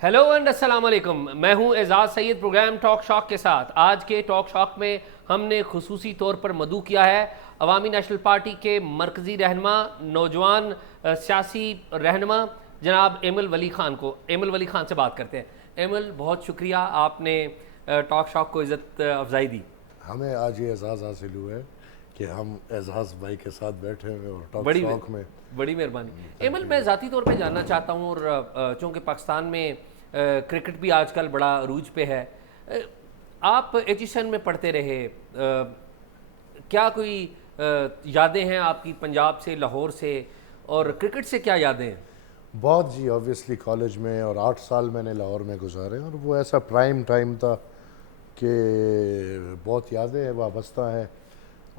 Hello and السلام علیکم، میں ہوں اعزاز سید پروگرام ٹاک شاک کے ساتھ۔ آج کے ٹاک شاک میں ہم نے خصوصی طور پر مدعو کیا ہے عوامی نیشنل پارٹی کے مرکزی رہنما، نوجوان سیاسی رہنما جناب ایمل ولی خان کو۔ ایمل ولی خان سے بات کرتے ہیں۔ ایمل، بہت شکریہ، آپ نے ٹاک شاک کو عزت افزائی دی۔ ہمیں آج یہ اعزاز حاصل ہوا ہے کہ ہم اعزاز بھائی کے ساتھ بیٹھے ہوئے اور ٹاک شاک میں بڑی مہربانی۔ ایمل، میں ذاتی طور پہ جاننا چاہتا ہوں، اور چونکہ پاکستان میں کرکٹ بھی آج کل بڑا عروج پہ ہے، آپ ایچیسن میں پڑھتے رہے، کیا کوئی یادیں ہیں آپ کی پنجاب سے، لاہور سے، اور کرکٹ سے کیا یادیں ہیں؟ بہت جی آبویسلی کالج میں، اور 8 سال میں نے لاہور میں گزارے، اور وہ ایسا پرائم ٹائم تھا کہ بہت یادیں وابستہ ہیں۔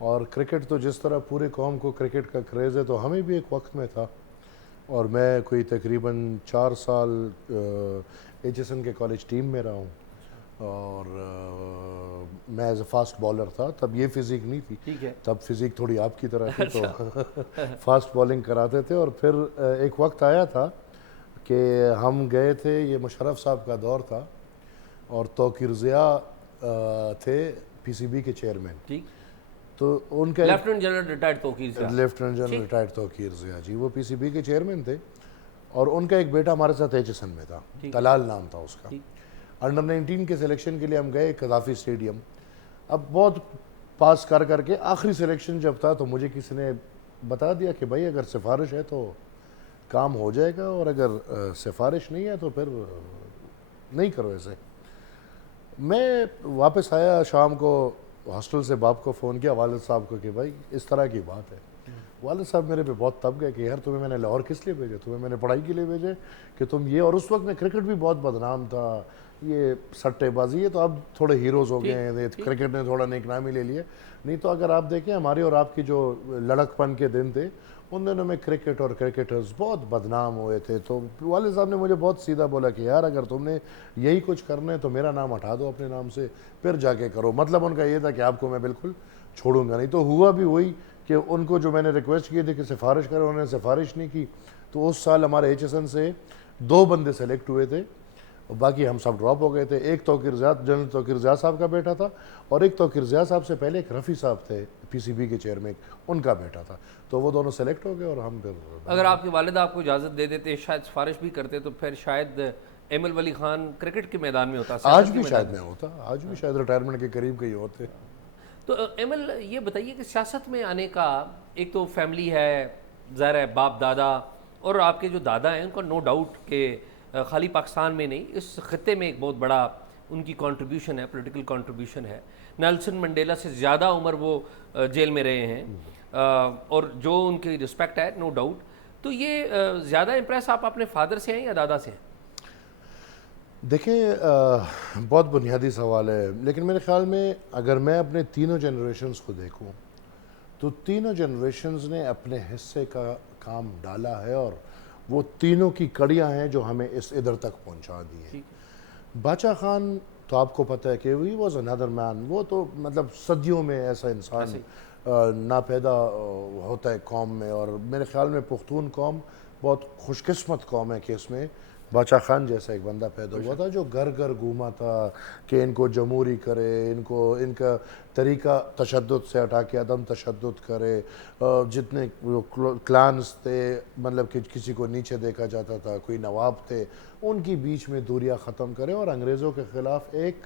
اور کرکٹ تو جس طرح پورے قوم کو کرکٹ کا کریز ہے، تو ہمیں بھی ایک وقت میں تھا، اور میں کوئی تقریباً 4 سال ایچ ایس این کے کالج ٹیم میں رہا ہوں، اور میں ایز اے فاسٹ بالر تھا۔ تب یہ فزیک نہیں تھی، ٹھیک ہے، تب فزیک تھوڑی آپ کی طرح تھی، تو فاسٹ بالنگ کراتے تھے۔ اور پھر ایک وقت آیا تھا کہ ہم گئے تھے، یہ مشرف صاحب کا دور تھا، اور توقیر ضیاء تھے پی سی بی کے چیئرمین، ٹھیک، تو ان کا لیفٹیننٹ جنرل ریٹائرڈ توقیر ضیاء، لیفٹیننٹ جنرل ریٹائرڈ توقیر ضیاء جی، وہ پی سی بی کے چیئرمین تھے، اور ان کا ایک بیٹا ہمارے ساتھ ایچ ایس این میں تھا، طلال نام تھا اس کا۔ انڈر 19 کے سلیکشن کے لیے ہم گئے قذافی اسٹیڈیم۔ اب بہت پاس کر کے آخری سلیکشن جب تھا، تو مجھے کسی نے بتا دیا کہ بھائی اگر سفارش ہے تو کام ہو جائے گا، اور اگر سفارش نہیں ہے تو پھر نہیں کرو ایسے۔ میں واپس آیا شام کو ہاسٹل سے، باپ کو فون کیا، والد صاحب کو، کہ بھائی اس طرح کی بات ہے۔ والد صاحب میرے پہ بہت تب گئے کہ یار تمہیں میں نے لاہور کس لیے بھیجے، تمہیں میں نے پڑھائی کے لیے بھیجے کہ تم یہ۔ اور اس وقت میں کرکٹ بھی بہت بدنام تھا، یہ سٹے بازی ہے، تو اب تھوڑے ہیروز ہو گئے ہیں، کرکٹ نے تھوڑا نیک نامی لے لیے۔ نہیں تو اگر آپ دیکھیں ہماری اور آپ کی جو لڑک پن کے دن تھے، ان دنوں میں کرکٹ اور کرکٹرز بہت بدنام ہوئے تھے۔ تو والد صاحب نے مجھے بہت سیدھا بولا کہ یار اگر تم نے یہی کچھ کرنا ہے تو میرا نام ہٹا دو اپنے نام سے، پھر جا کے کرو۔ مطلب ان کا یہ تھا کہ آپ کو میں بالکل چھوڑوں گا نہیں۔ تو ہوا بھی وہی کہ ان کو جو میں نے ریکویسٹ کی تھی کہ سفارش کریں، انہوں نے سفارش نہیں کی۔ تو اس سال ہمارے ایچ ایس این سے 2 بندے سلیکٹ ہوئے تھے، اور باقی ہم سب ڈراپ ہو گئے تھے۔ ایک توقیر ضیاء، جنرل توقیر ضیاء صاحب کا بیٹا تھا، اور ایک توقیر ضیاء صاحب سے پہلے ایک رفیع صاحب تھے پی سی بی کے چیئرمین، ان کا بیٹا تھا۔ تو وہ دونوں سلیکٹ ہو گئے، اور ہم پھر اگر آپ کے والد آپ کو اجازت دے دیتے، شاید سفارش بھی کرتے، تو پھر شاید ایمل ولی خان کرکٹ کے میدان میں ہوتا، آج بھی شاید میں ہوتا، آج بھی شاید ریٹائرمنٹ کے قریب کہیں ہوتے۔ تو ایمل، یہ بتائیے کہ سیاست میں آنے کا ایک تو فیملی ہے، ظاہر ہے باپ دادا، اور آپ کے جو دادا ہیں ان کا نو ڈاؤٹ کہ خالی پاکستان میں نہیں، اس خطے میں ایک بہت بڑا ان کی کنٹریبیوشن ہے، پولیٹیکل کنٹریبیوشن ہے۔ نیلسن منڈیلا سے زیادہ عمر وہ جیل میں رہے ہیں، اور جو ان کی رسپیکٹ ہے نو ڈاؤٹ۔ تو یہ زیادہ امپریس آپ اپنے فادر سے ہیں یا دادا سے ہیں؟ دیکھیں بہت بنیادی سوال ہے، لیکن میرے خیال میں اگر میں اپنے تینوں جنریشنز کو دیکھوں تو تینوں جنریشنز نے اپنے حصے کا کام ڈالا ہے، اور وہ تینوں کی کڑیاں ہیں جو ہمیں اس ادھر تک پہنچا دی ہیں۔ باچا خان تو آپ کو پتہ ہے کہ وی واز انادر مین، وہ تو مطلب صدیوں میں ایسا انسان ناپیدا ہوتا ہے قوم میں، اور میرے خیال میں پختون قوم بہت خوش قسمت قوم ہے کہ اس میں باچا خان جیسا ایک بندہ پیدا ہوا تھا جو گھر گھر گھوما تھا کہ ان کو جمہوری کرے، ان کا طریقہ تشدد سے ہٹا کے عدم تشدد کرے، جتنے کلانز تھے، مطلب کہ کسی کو نیچے دیکھا جاتا تھا، کوئی نواب تھے، ان کی بیچ میں دوریاں ختم کرے، اور انگریزوں کے خلاف ایک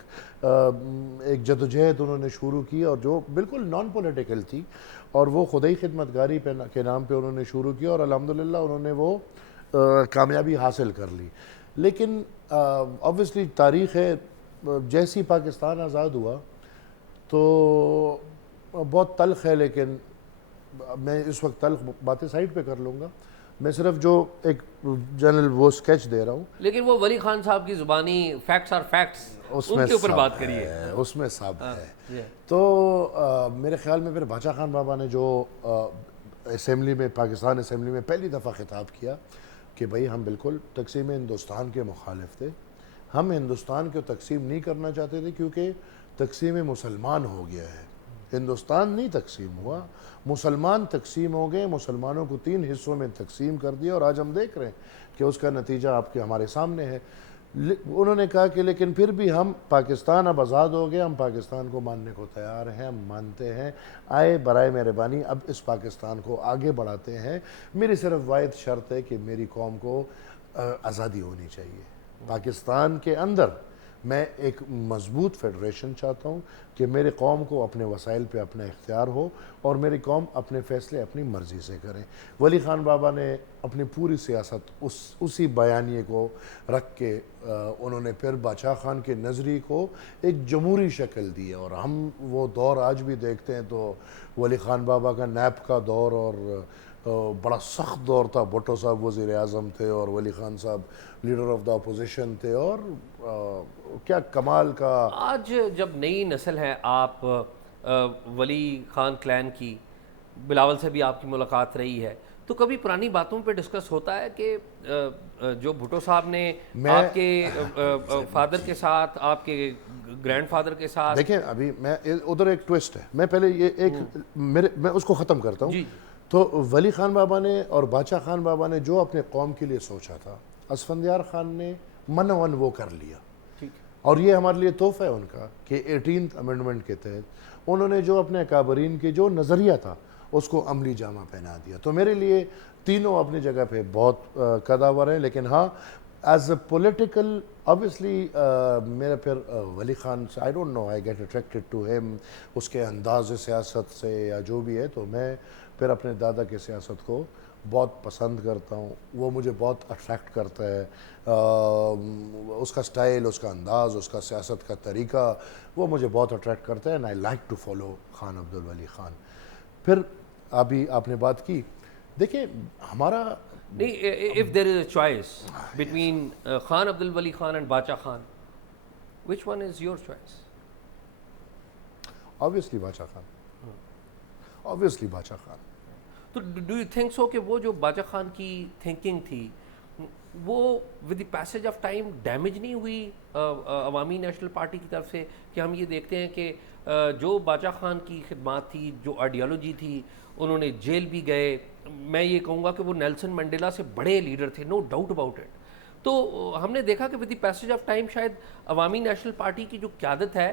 جدوجہد انہوں نے شروع کی، اور جو بالکل نان پولیٹیکل تھی، اور وہ خدائی خدمتگاری کے نام پہ انہوں نے شروع کیا، اور الحمدللہ انہوں نے وہ کامیابی حاصل کر لی۔ لیکن obviously تاریخ ہے، جیسی پاکستان آزاد ہوا تو بہت تلخ ہے، لیکن میں اس وقت تلخ باتیں سائڈ پہ کر لوں گا، میں صرف جو ایک جنرل وہ سکیچ دے رہا ہوں۔ لیکن وہ ولی خان صاحب کی زبانی فیکٹس اور فیکٹس، ان کے اوپر بات کریے، اس میں سب ہے۔ تو میرے خیال میں پھر باچا خان بابا نے جو اسمبلی میں، پاکستان اسمبلی میں پہلی دفعہ خطاب کیا کہ بھئی ہم بالکل تقسیم ہندوستان کے مخالف تھے، ہم ہندوستان کو تقسیم نہیں کرنا چاہتے تھے کیونکہ تقسیم مسلمان ہو گیا ہے، ہندوستان نہیں تقسیم ہوا، مسلمان تقسیم ہو گئے، مسلمانوں کو 3 حصوں میں تقسیم کر دیا، اور آج ہم دیکھ رہے ہیں کہ اس کا نتیجہ آپ کے ہمارے سامنے ہے۔ انہوں نے کہا کہ لیکن پھر بھی ہم پاکستان اب آزاد ہو گیا, ہم پاکستان کو ماننے کو تیار ہیں, ہم مانتے ہیں, آئے برائے مہربانی اب اس پاکستان کو آگے بڑھاتے ہیں, میری صرف واحد شرط ہے کہ میری قوم کو آزادی ہونی چاہیے. پاکستان کے اندر میں ایک مضبوط فیڈریشن چاہتا ہوں کہ میری قوم کو اپنے وسائل پہ اپنا اختیار ہو اور میری قوم اپنے فیصلے اپنی مرضی سے کریں. ولی خان بابا نے اپنی پوری سیاست اسی بیانیے کو رکھ کے انہوں نے پھر باچا خان کے نظریے کو ایک جمہوری شکل دی ہے, اور ہم وہ دور آج بھی دیکھتے ہیں تو ولی خان بابا کا نیب کا دور اور بڑا سخت دور تھا. بھٹو صاحب وزیر اعظم تھے اور ولی خان صاحب لیڈر آف دا اپوزیشن تھے, اور کیا کمال کا. آج جب نئی نسل ہے, آپ ولی خان کلین کی, بلاول سے بھی آپ کی ملاقات رہی ہے, تو کبھی پرانی باتوں پہ ڈسکس ہوتا ہے کہ جو بھٹو صاحب نے آپ کے فادر کے ساتھ, آپ کے گرینڈ فادر کے ساتھ, دیکھیں ابھی میں ادھر ایک ٹوسٹ ہے, میں پہلے یہ ایک میں اس کو ختم کرتا ہوں. تو ولی خان بابا نے اور باچا خان بابا نے جو اپنے قوم کے لیے سوچا تھا, اسفندیار خان نے منون وہ کر لیا, اور یہ ہمارے لیے تحفہ ہے ان کا کہ 18th امینڈمنٹ کے تحت انہوں نے جو اپنے اکابرین کے جو نظریہ تھا اس کو عملی جامہ پہنا دیا. تو میرے لیے تینوں اپنی جگہ پہ بہت قداور ہیں, لیکن ہاں ایز اے پولیٹیکل obviously میرا پھر ولی خان سے I don't know, I get attracted to him, اس کے انداز سیاست سے یا جو بھی ہے, تو میں پھر اپنے دادا کی سیاست کو بہت پسند کرتا ہوں. وہ مجھے بہت اٹریکٹ کرتا ہے, اس کا سٹائل, اس کا انداز, اس کا سیاست کا طریقہ, وہ مجھے بہت اٹریکٹ کرتا ہے, and I like to follow Khan Abdul Wali Khan. پھر ابھی آپ نے بات کی, دیکھیں ہمارا نہیں, if there is a choice between Khan Abdul Wali Khan and Bacha Khan, which one is your choice? obviously Bacha Khan, obviously باچا خان. تو ڈو یو تھنک سو کہ وہ جو باچا خان کی تھنکنگ تھی وہ with the passage of time damage نہیں ہوئی عوامی نیشنل پارٹی کی طرف سے؟ کہ ہم یہ دیکھتے ہیں کہ جو باچا خان کی خدمات تھی, جو آئیڈیالوجی تھی, انہوں نے جیل بھی گئے. میں یہ کہوں گا کہ وہ نیلسن منڈیلا سے بڑے لیڈر تھے, نو ڈاؤٹ اباؤٹ اٹ. تو ہم نے دیکھا کہ with the passage of time شاید عوامی نیشنل پارٹی کی جو قیادت ہے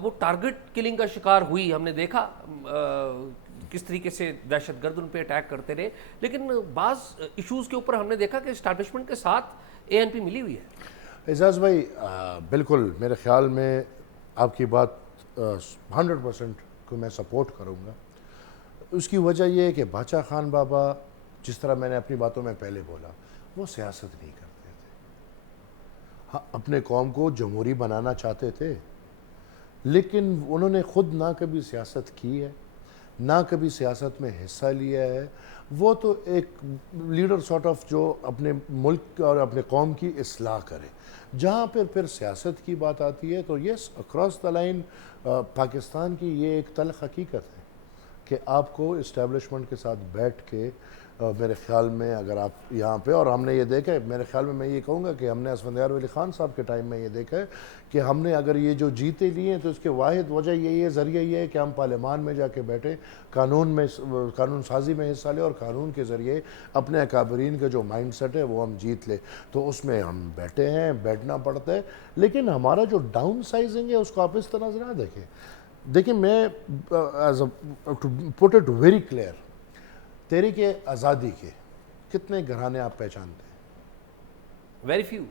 وہ ٹارگٹ کلنگ کا شکار ہوئی. ہم نے دیکھا کس طریقے سے دہشت گرد ان پہ اٹیک کرتے رہے, لیکن بعض ایشوز کے اوپر ہم نے دیکھا کہ اسٹیبلشمنٹ کے ساتھ اے این پی ملی ہوئی ہے. اعزاز بھائی بالکل میرے خیال میں آپ کی بات 100% کو میں سپورٹ کروں گا. اس کی وجہ یہ ہے کہ باچا خان بابا, جس طرح میں نے اپنی باتوں میں پہلے بولا, وہ سیاست نہیں کرتے تھے. اپنے قوم کو جمہوری بنانا چاہتے تھے, لیکن انہوں نے خود نہ کبھی سیاست کی ہے, نہ کبھی سیاست میں حصہ لیا ہے. وہ تو ایک لیڈر سارٹ آف جو اپنے ملک اور اپنے قوم کی اصلاح کرے. جہاں پھر سیاست کی بات آتی ہے تو یس, اکراس دا لائن پاکستان کی یہ ایک تلخ حقیقت ہے کہ آپ کو اسٹیبلشمنٹ کے ساتھ بیٹھ کے میرے خیال میں اگر آپ یہاں پہ, اور ہم نے یہ دیکھا ہے, میرے خیال میں یہ کہوں گا کہ ہم نے اسفندیار ولی خان صاحب کے ٹائم میں یہ دیکھا ہے کہ ہم نے اگر یہ جو جیتے لیے ہیں تو اس کے واحد وجہ یہی ہے, ذریعہ یہ ہے کہ ہم پارلیمان میں جا کے بیٹھے, قانون سازی میں حصہ لیں اور قانون کے ذریعے اپنے اکابرین کا جو مائنڈ سیٹ ہے وہ ہم جیت لیں. تو اس میں ہم بیٹھے ہیں, بیٹھنا پڑتا ہے. لیکن ہمارا جو ڈاؤن سائزنگ ہے اس کو آپ اس طرح سے نہ دیکھیں. دیکھیں میں as to put it very clear, تحریک آزادی کے کتنے گھرانے آپ پہچانتے ہیں؟ Very few.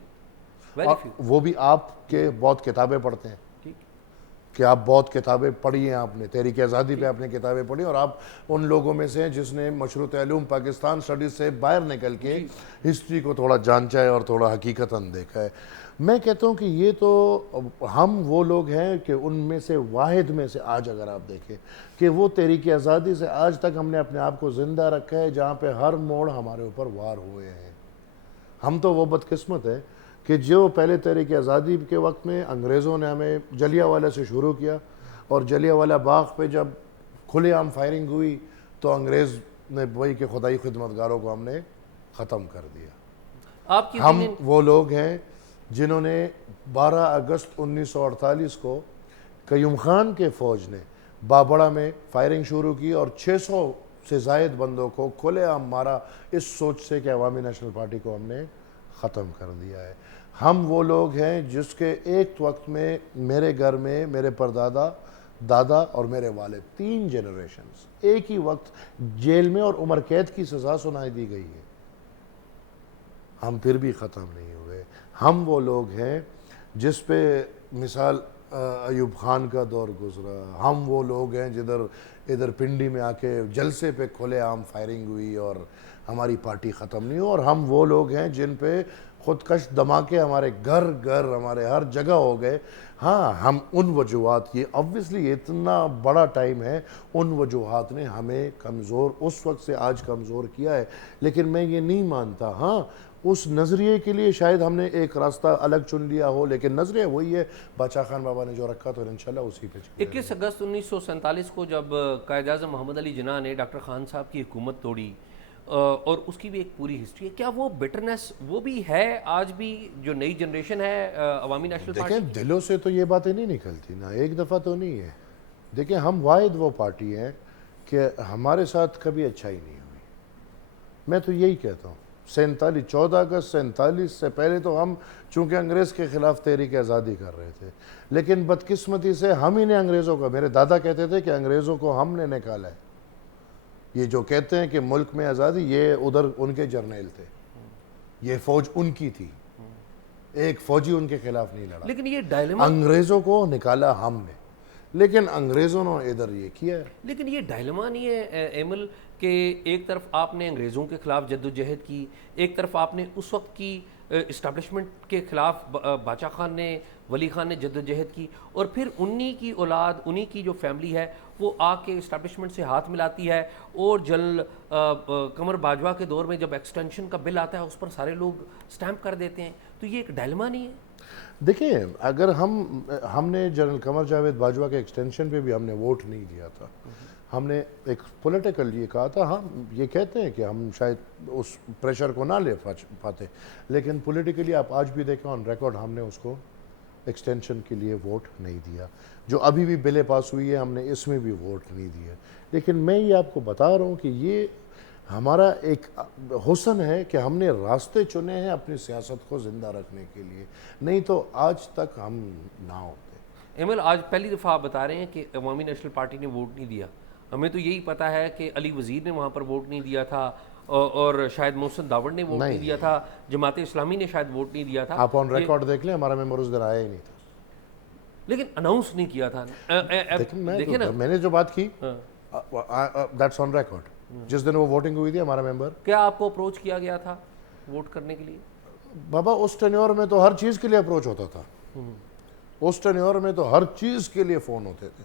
وہ بھی آپ کے بہت کتابیں پڑھتے ہیں کہ آپ بہت کتابیں پڑھی ہیں, آپ نے تحریک آزادی پہ آپ نے کتابیں پڑھی, اور آپ ان لوگوں میں سے ہیں جس نے مشروط علوم پاکستان اسٹڈیز سے باہر نکل کے ہسٹری کو تھوڑا جانچا ہے اور تھوڑا حقیقتاً دیکھا ہے. میں کہتا ہوں کہ یہ تو ہم وہ لوگ ہیں کہ ان میں سے واحد میں سے آج اگر آپ دیکھیں کہ وہ تحریک آزادی سے آج تک ہم نے اپنے آپ کو زندہ رکھا ہے, جہاں پہ ہر موڑ ہمارے اوپر وار ہوئے ہیں. ہم تو وہ بدقسمت ہے کہ جو پہلے تحریک آزادی کے وقت میں انگریزوں نے ہمیں جلیانوالہ سے شروع کیا, اور جلیانوالہ باغ پہ جب کھلے عام فائرنگ ہوئی تو انگریز نے وہی کہ خدائی خدمتگاروں کو ہم نے ختم کر دیا. ہم وہ لوگ ہیں جنہوں نے 12 اگست 1948 کو قیوم خان کے فوج نے بابڑا میں فائرنگ شروع کی اور 600 سے زائد بندوں کو کھلے عام مارا, اس سوچ سے کہ عوامی نیشنل پارٹی کو ہم نے ختم کر دیا ہے. ہم وہ لوگ ہیں جس کے ایک وقت میں میرے گھر میں میرے پردادا، دادا اور میرے والد 3 جنریشنز ایک ہی وقت جیل میں اور عمر قید کی سزا سنائی دی گئی ہے. ہم پھر بھی ختم نہیں ہوئے. ہم وہ لوگ ہیں جس پہ مثال ایوب خان کا دور گزرا. ہم وہ لوگ ہیں ادھر پنڈی میں آ کے جلسے پہ کھلے عام فائرنگ ہوئی اور ہماری پارٹی ختم نہیں ہوئی. اور ہم وہ لوگ ہیں جن پہ خودکش دھماکے ہمارے گھر ہمارے ہر جگہ ہو گئے. ہاں ہم ان وجوہات، یہ obviously اتنا بڑا ٹائم ہے، ان وجوہات نے ہمیں کمزور اس وقت سے آج کمزور کیا ہے. لیکن میں یہ نہیں مانتا، ہاں اس نظریے کے لیے شاید ہم نے ایک راستہ الگ چن لیا ہو، لیکن نظریہ وہی ہے بادشاہ خان بابا نے جو رکھا تو انشاءاللہ اسی پہ چلے. 21 اگست 1947 کو جب قائد اعظم محمد علی جناح نے ڈاکٹر خان صاحب کی حکومت توڑی، اور اس کی بھی ایک پوری ہسٹری ہے، کیا وہ بٹرنس وہ بھی ہے آج بھی جو نئی جنریشن ہے عوامی نیشنل پارٹی؟ دیکھیں دلوں سے تو یہ باتیں نہیں نکلتی نا، ایک دفعہ تو نہیں ہے. دیکھیں ہم واحد وہ پارٹی ہیں کہ ہمارے ساتھ کبھی اچھائی نہیں ہوئی. میں تو یہی کہتا ہوں 14 اگست 47 سے پہلے تو ہم چونکہ انگریز کے خلاف تحریک آزادی کر رہے تھے، لیکن بدقسمتی سے ہم ہی نے انگریزوں کو، میرے دادا کہتے تھے کہ انگریزوں کو ہم نے نکالا ہے. یہ جو کہتے ہیں کہ ملک میں آزادی، یہ ادھر ان کے جرنیل تھے، یہ فوج ان کی تھی، ایک فوجی ان کے خلاف نہیں لڑا. لیکن یہ ڈائلما، انگریزوں کو نکالا ہم نے، لیکن انگریزوں نے ادھر یہ کیا ہے. لیکن یہ ڈائلما نہیں ہے ایمل کہ ایک طرف آپ نے انگریزوں کے خلاف جدوجہد کی، ایک طرف آپ نے اس وقت کی اسٹیبلشمنٹ کے خلاف بادشاہ خان نے، ولی خان نے جدوجہد کی، اور پھر انہی کی اولاد، انہی کی جو فیملی ہے وہ آ کے اسٹیبلشمنٹ سے ہاتھ ملاتی ہے، اور جنرل قمر باجوہ کے دور میں جب ایکسٹینشن کا بل آتا ہے اس پر سارے لوگ سٹیمپ کر دیتے ہیں. تو یہ ایک ڈائلما نہیں ہے؟ دیکھیں اگر ہم نے جنرل قمر جاوید باجوہ کے ایکسٹینشن پہ بھی ہم نے ووٹ نہیں دیا تھا. ہم نے ایک پولیٹیکل یہ کہا تھا، ہم یہ کہتے ہیں کہ ہم شاید اس پریشر کو نہ لے پاتے، لیکن پولیٹیکلی آپ آج بھی دیکھیں آن ریکارڈ ہم نے اس کو ایکسٹینشن کے لیے ووٹ نہیں دیا. جو ابھی بھی بلیں پاس ہوئی ہے ہم نے اس میں بھی ووٹ نہیں دیا. لیکن میں یہ آپ کو بتا رہا ہوں کہ یہ ہمارا ایک حسن ہے کہ ہم نے راستے چنے ہیں اپنی سیاست کو زندہ رکھنے کے لیے، نہیں تو آج تک ہم نہ ہوتے. ایمل آج پہلی دفعہ آپ بتا رہے ہیں کہ عوامی نیشنل پارٹی نے ووٹ نہیں دیا. ہمیں تو یہی پتا ہے کہ علی وزیر نے وہاں پر ووٹ نہیں دیا تھا، اور شاید محسن داوڑ نے ووٹ نہیں دیا تھا، جماعت اسلامی نے شاید ووٹ نہیں دیا تھا. آپ آن ریکارڈ دیکھ لیں، ہمارا ممبر اس دن آیا ہی نہیں تھا، لیکن اناؤنس نہیں کیا تھا. دیکھیں نا، میں نے جو بات کی دیٹس آن ریکارڈ. جس دن وہ ووٹنگ ہوئی تھی ہمارا ممبر، کیا آپ کو اپروچ کیا گیا تھا ووٹ کرنے کے لیے؟ بابا اس ٹینیور میں تو ہر چیز کے لیے اپروچ ہوتا تھا، اس ٹینیور میں تو ہر چیز کے لیے فون ہوتے تھے.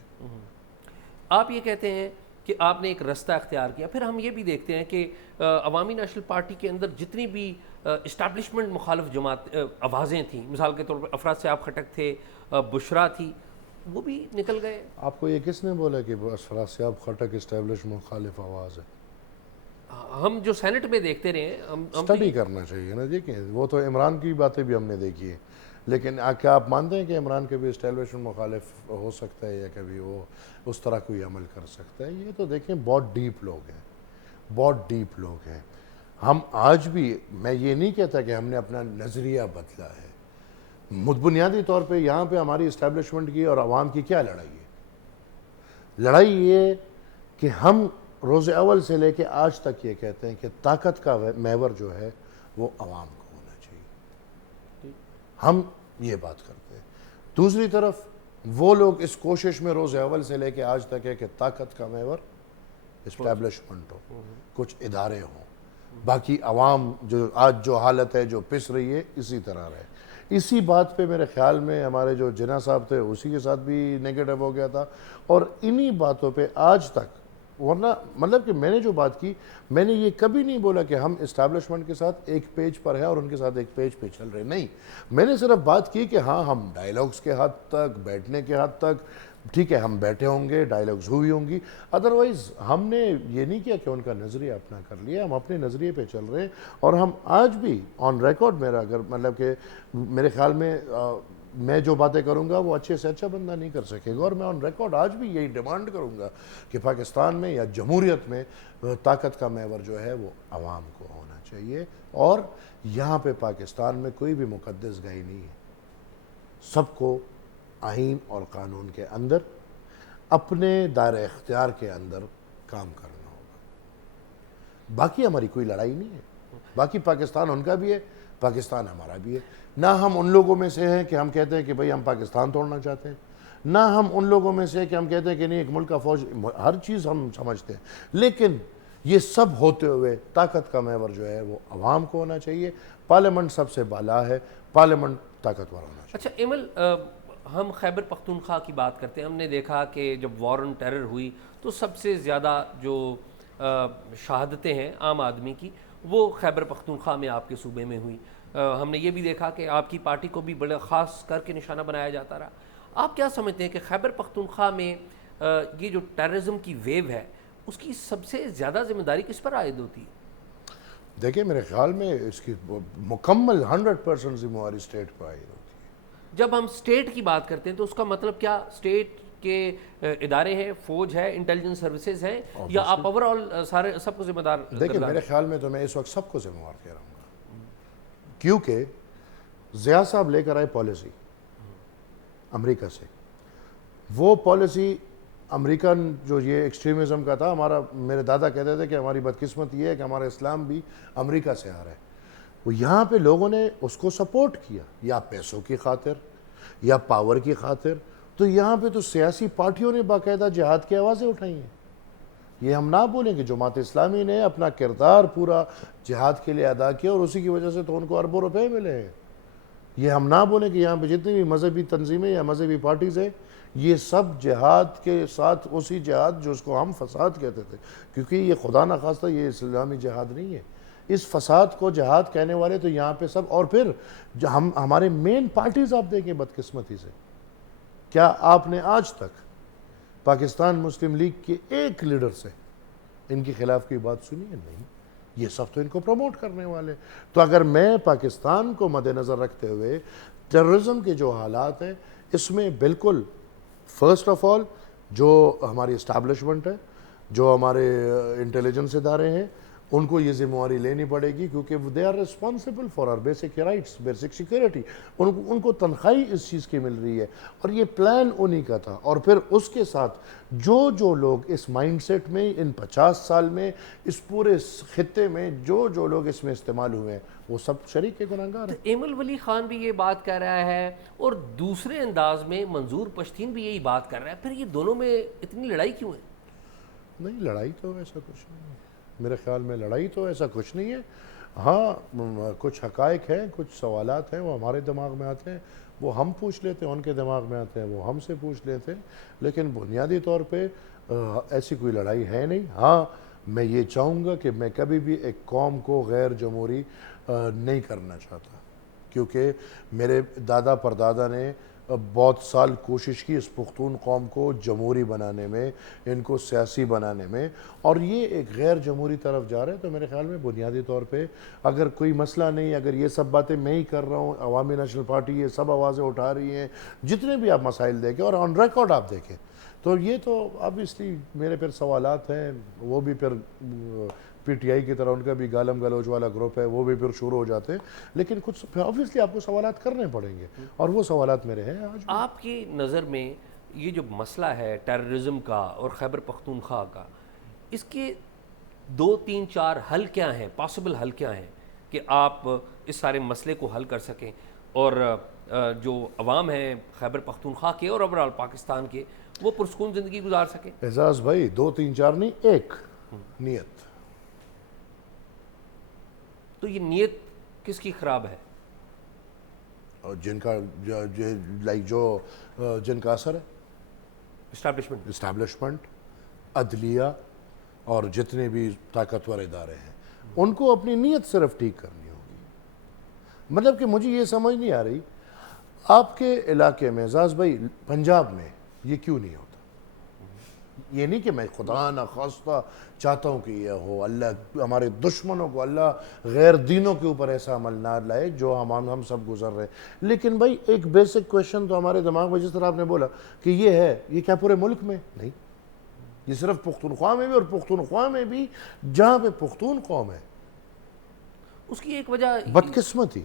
آپ یہ کہتے ہیں کہ آپ نے ایک رستہ اختیار کیا، پھر ہم یہ بھی دیکھتے ہیں کہ عوامی نیشنل پارٹی کے اندر جتنی بھی اسٹیبلشمنٹ مخالف جماعت آوازیں تھیں، مثال کے طور پر افراد صاحب خٹک تھے، بشرا تھی، وہ بھی نکل گئے. آپ کو یہ کس نے بولا کہ افراد صاحب خٹک اسٹیبلشمنٹ مخالف آواز ہے؟ ہم جو سینٹ میں دیکھتے رہے ہیں، اسٹڈی کرنا چاہیے نا. دیکھیں وہ تو عمران کی باتیں بھی ہم نے دیکھی ہیں، لیکن کیا آپ مانتے ہیں کہ عمران کے بھی اسٹیبلشمنٹ مخالف ہو سکتا ہے یا کبھی وہ اس طرح کوئی عمل کر سکتا ہے؟ یہ تو دیکھیں بہت ڈیپ لوگ ہیں، بہت ڈیپ لوگ ہیں. ہم آج بھی، میں یہ نہیں کہتا کہ ہم نے اپنا نظریہ بدلا ہے. بنیادی طور پہ یہاں پہ ہماری اسٹیبلشمنٹ کی اور عوام کی کیا لڑائی ہے؟ لڑائی یہ کہ ہم روز اول سے لے کے آج تک یہ کہتے ہیں کہ طاقت کا محور جو ہے وہ عوام کو ہونا چاہیے. ہم یہ بات کرتے ہیں. دوسری طرف وہ لوگ اس کوشش میں روز اول سے لے کے آج تک ہے کہ طاقت کا محور اسٹیبلشمنٹ ہو، کچھ ادارے ہوں، باقی عوام جو حالت ہے جو پس رہی ہے اسی طرح رہے. اسی بات پہ میرے خیال میں ہمارے جو جناح صاحب تھے اسی کے ساتھ بھی نیگیٹو ہو گیا تھا، اور انہی باتوں پہ آج تک، ورنہ مطلب کہ میں نے جو بات کی، میں نے یہ کبھی نہیں بولا کہ ہم اسٹیبلشمنٹ کے ساتھ ایک پیج پر ہیں اور ان کے ساتھ ایک پیج پہ چل رہے. نہیں، میں نے صرف بات کی کہ ہاں ہم ڈائیلاگز کے حد تک، بیٹھنے کے حد تک ٹھیک ہے، ہم بیٹھے ہوں گے، ڈائیلاگز ہوئی ہوں گی، ادروائز ہم نے یہ نہیں کیا کہ ان کا نظریہ اپنا کر لیا. ہم اپنے نظریے پہ چل رہے ہیں، اور ہم آج بھی آن ریکارڈ، میرا اگر مطلب کہ میرے خیال میں میں جو باتیں کروں گا وہ اچھے سے اچھا بندہ نہیں کر سکے گا، اور میں آن ریکارڈ آج بھی یہی ڈیمانڈ کروں گا کہ پاکستان میں یا جمہوریت میں طاقت کا محور جو ہے وہ عوام کو ہونا چاہیے، اور یہاں پہ پاکستان میں کوئی بھی مقدس گاہ نہیں ہے، سب کو آئین اور قانون کے اندر اپنے دائرہ اختیار کے اندر کام کرنا ہوگا۔ باقی ہماری کوئی لڑائی نہیں ہے، باقی پاکستان ان کا بھی ہے، پاکستان ہمارا بھی ہے۔ نہ ہم ان لوگوں میں سے ہیں کہ ہم کہتے ہیں کہ بھئی ہم پاکستان توڑنا چاہتے ہیں، نہ ہم ان لوگوں میں سے کہ ہم کہتے ہیں کہ نہیں ایک ملک کا فوج، ہر چیز ہم سمجھتے ہیں، لیکن یہ سب ہوتے ہوئے طاقت کا محور جو ہے وہ عوام کو ہونا چاہیے، پارلیمنٹ سب سے بالا ہے، پارلیمنٹ طاقتور ہونا چاہیے۔ اچھا ایمل، ہم خیبر پختونخوا کی بات کرتے ہیں، ہم نے دیکھا کہ جب وار آن ٹیرر ہوئی تو سب سے زیادہ جو شہادتیں ہیں عام آدمی کی وہ خیبر پختونخوا میں آپ کے صوبے میں ہوئی۔ ہم نے یہ بھی دیکھا کہ آپ کی پارٹی کو بھی بڑا خاص کر کے نشانہ بنایا جاتا رہا۔ آپ کیا سمجھتے ہیں کہ خیبر پختونخوا میں یہ جو ٹیررزم کی ویو ہے اس کی سب سے زیادہ ذمہ داری کس پر عائد ہوتی ہے؟ دیکھیں میرے خیال میں اس کی مکمل 100% ذمہ داری اسٹیٹ پر عائد ہوتی ہے۔ جب ہم اسٹیٹ کی بات کرتے ہیں تو اس کا مطلب کیا اسٹیٹ کے ادارے ہیں، فوج ہے، انٹیلیجنس سروسز ہیں، یا آپ اوور آل سارے سب کو ذمہ دار؟ دیکھیں میرے خیال میں تو میں اس وقت سب کو ذمہ دار کہہ رہا ہوں گا، کیونکہ ضیاء صاحب لے کر آئے پالیسی امریکہ سے، وہ پالیسی امریکن جو یہ ایکسٹریمزم کا تھا، میرے دادا کہتے تھے کہ ہماری بدقسمت یہ ہے کہ ہمارا اسلام بھی امریکہ سے آ رہا ہے، وہ یہاں پہ لوگوں نے اس کو سپورٹ کیا، یا پیسوں کی خاطر یا پاور کی خاطر، تو یہاں پہ تو سیاسی پارٹیوں نے باقاعدہ جہاد کی آوازیں اٹھائی ہیں۔ یہ ہم نہ بولیں کہ جماعت اسلامی نے اپنا کردار پورا جہاد کے لیے ادا کیا اور اسی کی وجہ سے تو ان کو اربوں روپے ملے ہیں۔ یہ ہم نہ بولیں کہ یہاں پہ جتنی بھی مذہبی تنظیمیں یا مذہبی پارٹیز ہیں، یہ سب جہاد کے ساتھ اسی جہاد جو اس کو ہم فساد کہتے تھے، کیونکہ یہ خدا نخواستہ یہ اسلامی جہاد نہیں ہے، اس فساد کو جہاد کہنے والے تو یہاں پہ سب، اور پھر ہمارے مین پارٹیز آپ دیکھیں بدقسمتی سے، کیا آپ نے آج تک پاکستان مسلم لیگ کے ایک لیڈر سے ان کے خلاف کوئی بات سنی ہے؟ نہیں، یہ سب تو ان کو پروموٹ کرنے والے۔ تو اگر میں پاکستان کو مد نظر رکھتے ہوئے ٹیررزم کے جو حالات ہیں اس میں بالکل فرسٹ آف آل جو ہماری اسٹیبلشمنٹ ہے، جو ہمارے انٹیلیجنس ادارے ہیں، ان کو یہ ذمہ داری لینی پڑے گی، کیونکہ they are responsible for our basic rights, basic security, ان کو تنخواہی اس چیز کی مل رہی ہے، اور یہ پلان انہی کا تھا۔ اور پھر اس کے ساتھ جو لوگ اس مائنڈ سیٹ میں ان 50 سال میں اس پورے خطے میں جو لوگ اس میں استعمال ہوئے ہیں وہ سب شریک کے گناہگار ہیں۔ ایمل ولی خان بھی یہ بات کہہ رہا ہے، اور دوسرے انداز میں منظور پشتین بھی یہی بات کر رہا ہے، پھر یہ دونوں میں اتنی لڑائی کیوں ہے؟ نہیں، لڑائی تو ایسا کچھ نہیں ہے، میرے خیال میں لڑائی تو ایسا کچھ نہیں ہے۔ ہاں کچھ حقائق ہیں، کچھ سوالات ہیں وہ ہمارے دماغ میں آتے ہیں، وہ ہم پوچھ لیتے ہیں، ان کے دماغ میں آتے ہیں وہ ہم سے پوچھ لیتے ہیں، لیکن بنیادی طور پہ ایسی کوئی لڑائی ہے نہیں۔ ہاں میں یہ چاہوں گا کہ میں کبھی بھی ایک قوم کو غیر جمہوری نہیں کرنا چاہتا، کیونکہ میرے دادا پردادا نے بہت سال کوشش کی اس پختون قوم کو جمہوری بنانے میں، ان کو سیاسی بنانے میں، اور یہ ایک غیر جمہوری طرف جا رہے ہیں۔ تو میرے خیال میں بنیادی طور پہ اگر کوئی مسئلہ نہیں، اگر یہ سب باتیں میں ہی کر رہا ہوں، عوامی نیشنل پارٹی یہ سب آوازیں اٹھا رہی ہیں، جتنے بھی آپ مسائل دیکھیں اور آن ریکارڈ آپ دیکھیں، تو یہ تو obviously میرے پھر سوالات ہیں، وہ بھی پھر پی ٹی آئی کی طرح ان کا بھی گالم گلوچ والا گروپ ہے، وہ بھی پھر شروع ہو جاتے ہیں، لیکن کچھ obviously آپ کو سوالات کرنے پڑیں گے، اور وہ سوالات میرے ہیں آج۔ آپ کی نظر میں یہ جو مسئلہ ہے ٹیررزم کا اور خیبر پختونخوا کا، اس کے 2 3 4 حل کیا ہیں، پاسبل حل کیا ہیں کہ آپ اس سارے مسئلے کو حل کر سکیں، اور جو عوام ہیں خیبر پختونخوا کے اور اوورال پاکستان کے وہ پرسکون زندگی گزار سکیں؟ اعزاز بھائی 2 3 4 نہیں، ایک نیت۔ تو یہ نیت کس کی خراب ہے؟ اور جن کا جن کا اثر ہے اسٹیبلشمنٹ، عدلیہ اور جتنے بھی طاقتور ادارے ہیں، ان کو اپنی نیت صرف ٹھیک کرنی ہوگی۔ مطلب کہ مجھے یہ سمجھ نہیں آ رہی آپ کے علاقے میں اعزاز بھائی، پنجاب میں یہ کیوں نہیں ہوتا؟ یہ نہیں کہ میں خدا نہ خواستہ چاہتا ہوں کہ یہ ہو، اللہ ہمارے دشمنوں کو، اللہ غیر دینوں کے اوپر ایسا عمل نہ لائے جو ہم سب گزر رہے ہیں۔ لیکن بھائی ایک بیسک کویشچن تو ہمارے دماغ میں، جس طرح آپ نے بولا کہ یہ ہے، یہ کیا پورے ملک میں نہیں، یہ صرف پختونخوا میں بھی، اور پختونخوا میں بھی جہاں پہ پختون قوم ہے، اس کی ایک وجہ بدقسمتی،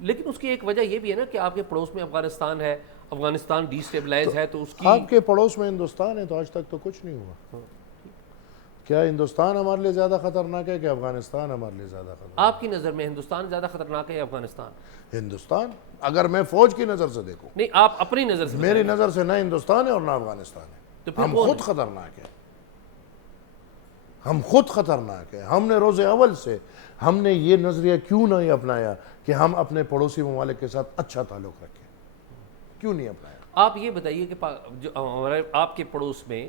لیکن اس کی ایک وجہ یہ بھی ہے نا کہ آپ کے پڑوس میں افغانستان ہے، افغانستان ڈی اسٹیبلائز ہے، تو اس کی آپ کے پڑوس میں ہندوستان ہے، تو آج تک تو کچھ نہیں ہوا۔ کیا ہندوستان ہمارے لیے زیادہ خطرناک ہے کہ افغانستان ہمارے لیے زیادہ خطرناک آپ کی نظر میں ہندوستان زیادہ خطرناک ہے یا افغانستان؟ ہے؟ ہندوستان، اگر میں فوج کی نظر سے دیکھوں، نہیں، آپ اپنی نظر سے میری نظر سے نہ ہندوستان ہے اور نہ افغانستان ہے، تو پھر ہم کون خود خطرناک ہیں، ہم خود خطرناک ہیں۔ ہم نے روز اول سے ہم نے یہ نظریہ کیوں نہیں اپنایا کہ ہم اپنے پڑوسی ممالک کے ساتھ اچھا تعلق رکھیں؟ کیوں نہیں اپنایا؟ آپ یہ بتائیے کہ آپ کے پڑوس میں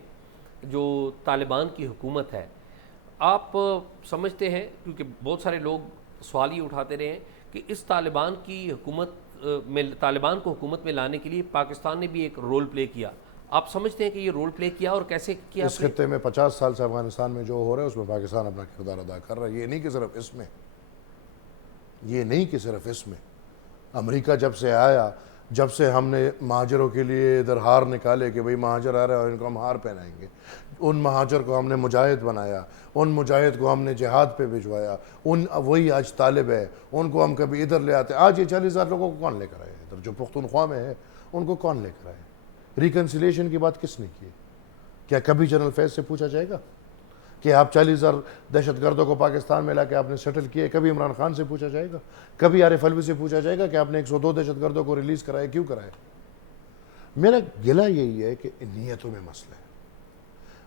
جو طالبان کی حکومت ہے، آپ سمجھتے ہیں، کیونکہ بہت سارے لوگ سوال یہ اٹھاتے رہے ہیں کہ اس طالبان کی حکومت میں، طالبان کو حکومت میں لانے کے لیے پاکستان نے بھی ایک رول پلے کیا، آپ سمجھتے ہیں کہ یہ رول پلے کیا اور کیسے کیا؟ اس خطے میں 50 سال سے افغانستان میں جو ہو رہا ہے اس میں پاکستان اپنا کردار ادا کر رہا ہے۔ یہ نہیں کہ صرف اس میں، یہ نہیں کہ صرف اس میں، امریکہ جب سے آیا، جب سے ہم نے مہاجروں کے لیے ادھر ہار نکالے کہ بھئی مہاجر آ رہا ہے اور ان کو ہم ہار پہنائیں گے، ان مہاجر کو ہم نے مجاہد بنایا، ان مجاہد کو ہم نے جہاد پہ بھجوایا، وہی آج طالب ہے، ان کو ہم کبھی ادھر لے آتے۔ آج یہ 40,000 لوگوں کو کون لے کر آئے ادھر جو پختونخوا میں ہے؟ ان کو کون لے کر آئے؟ ریکنسیلیشن کی بات کس نے کی؟ کیا کبھی جنرل فیض سے پوچھا جائے گا کہ آپ 40,000 دہشت گردوں کو پاکستان میں لا کے آپ نے سیٹل کیے؟ کبھی عمران خان سے پوچھا جائے گا؟ کبھی عارف علوی سے پوچھا جائے گا کہ آپ نے 102 دہشت گردوں کو ریلیز کرائے، کیوں کرائے؟ میرا گلہ یہی ہے کہ نیتوں میں مسئلہ ہے۔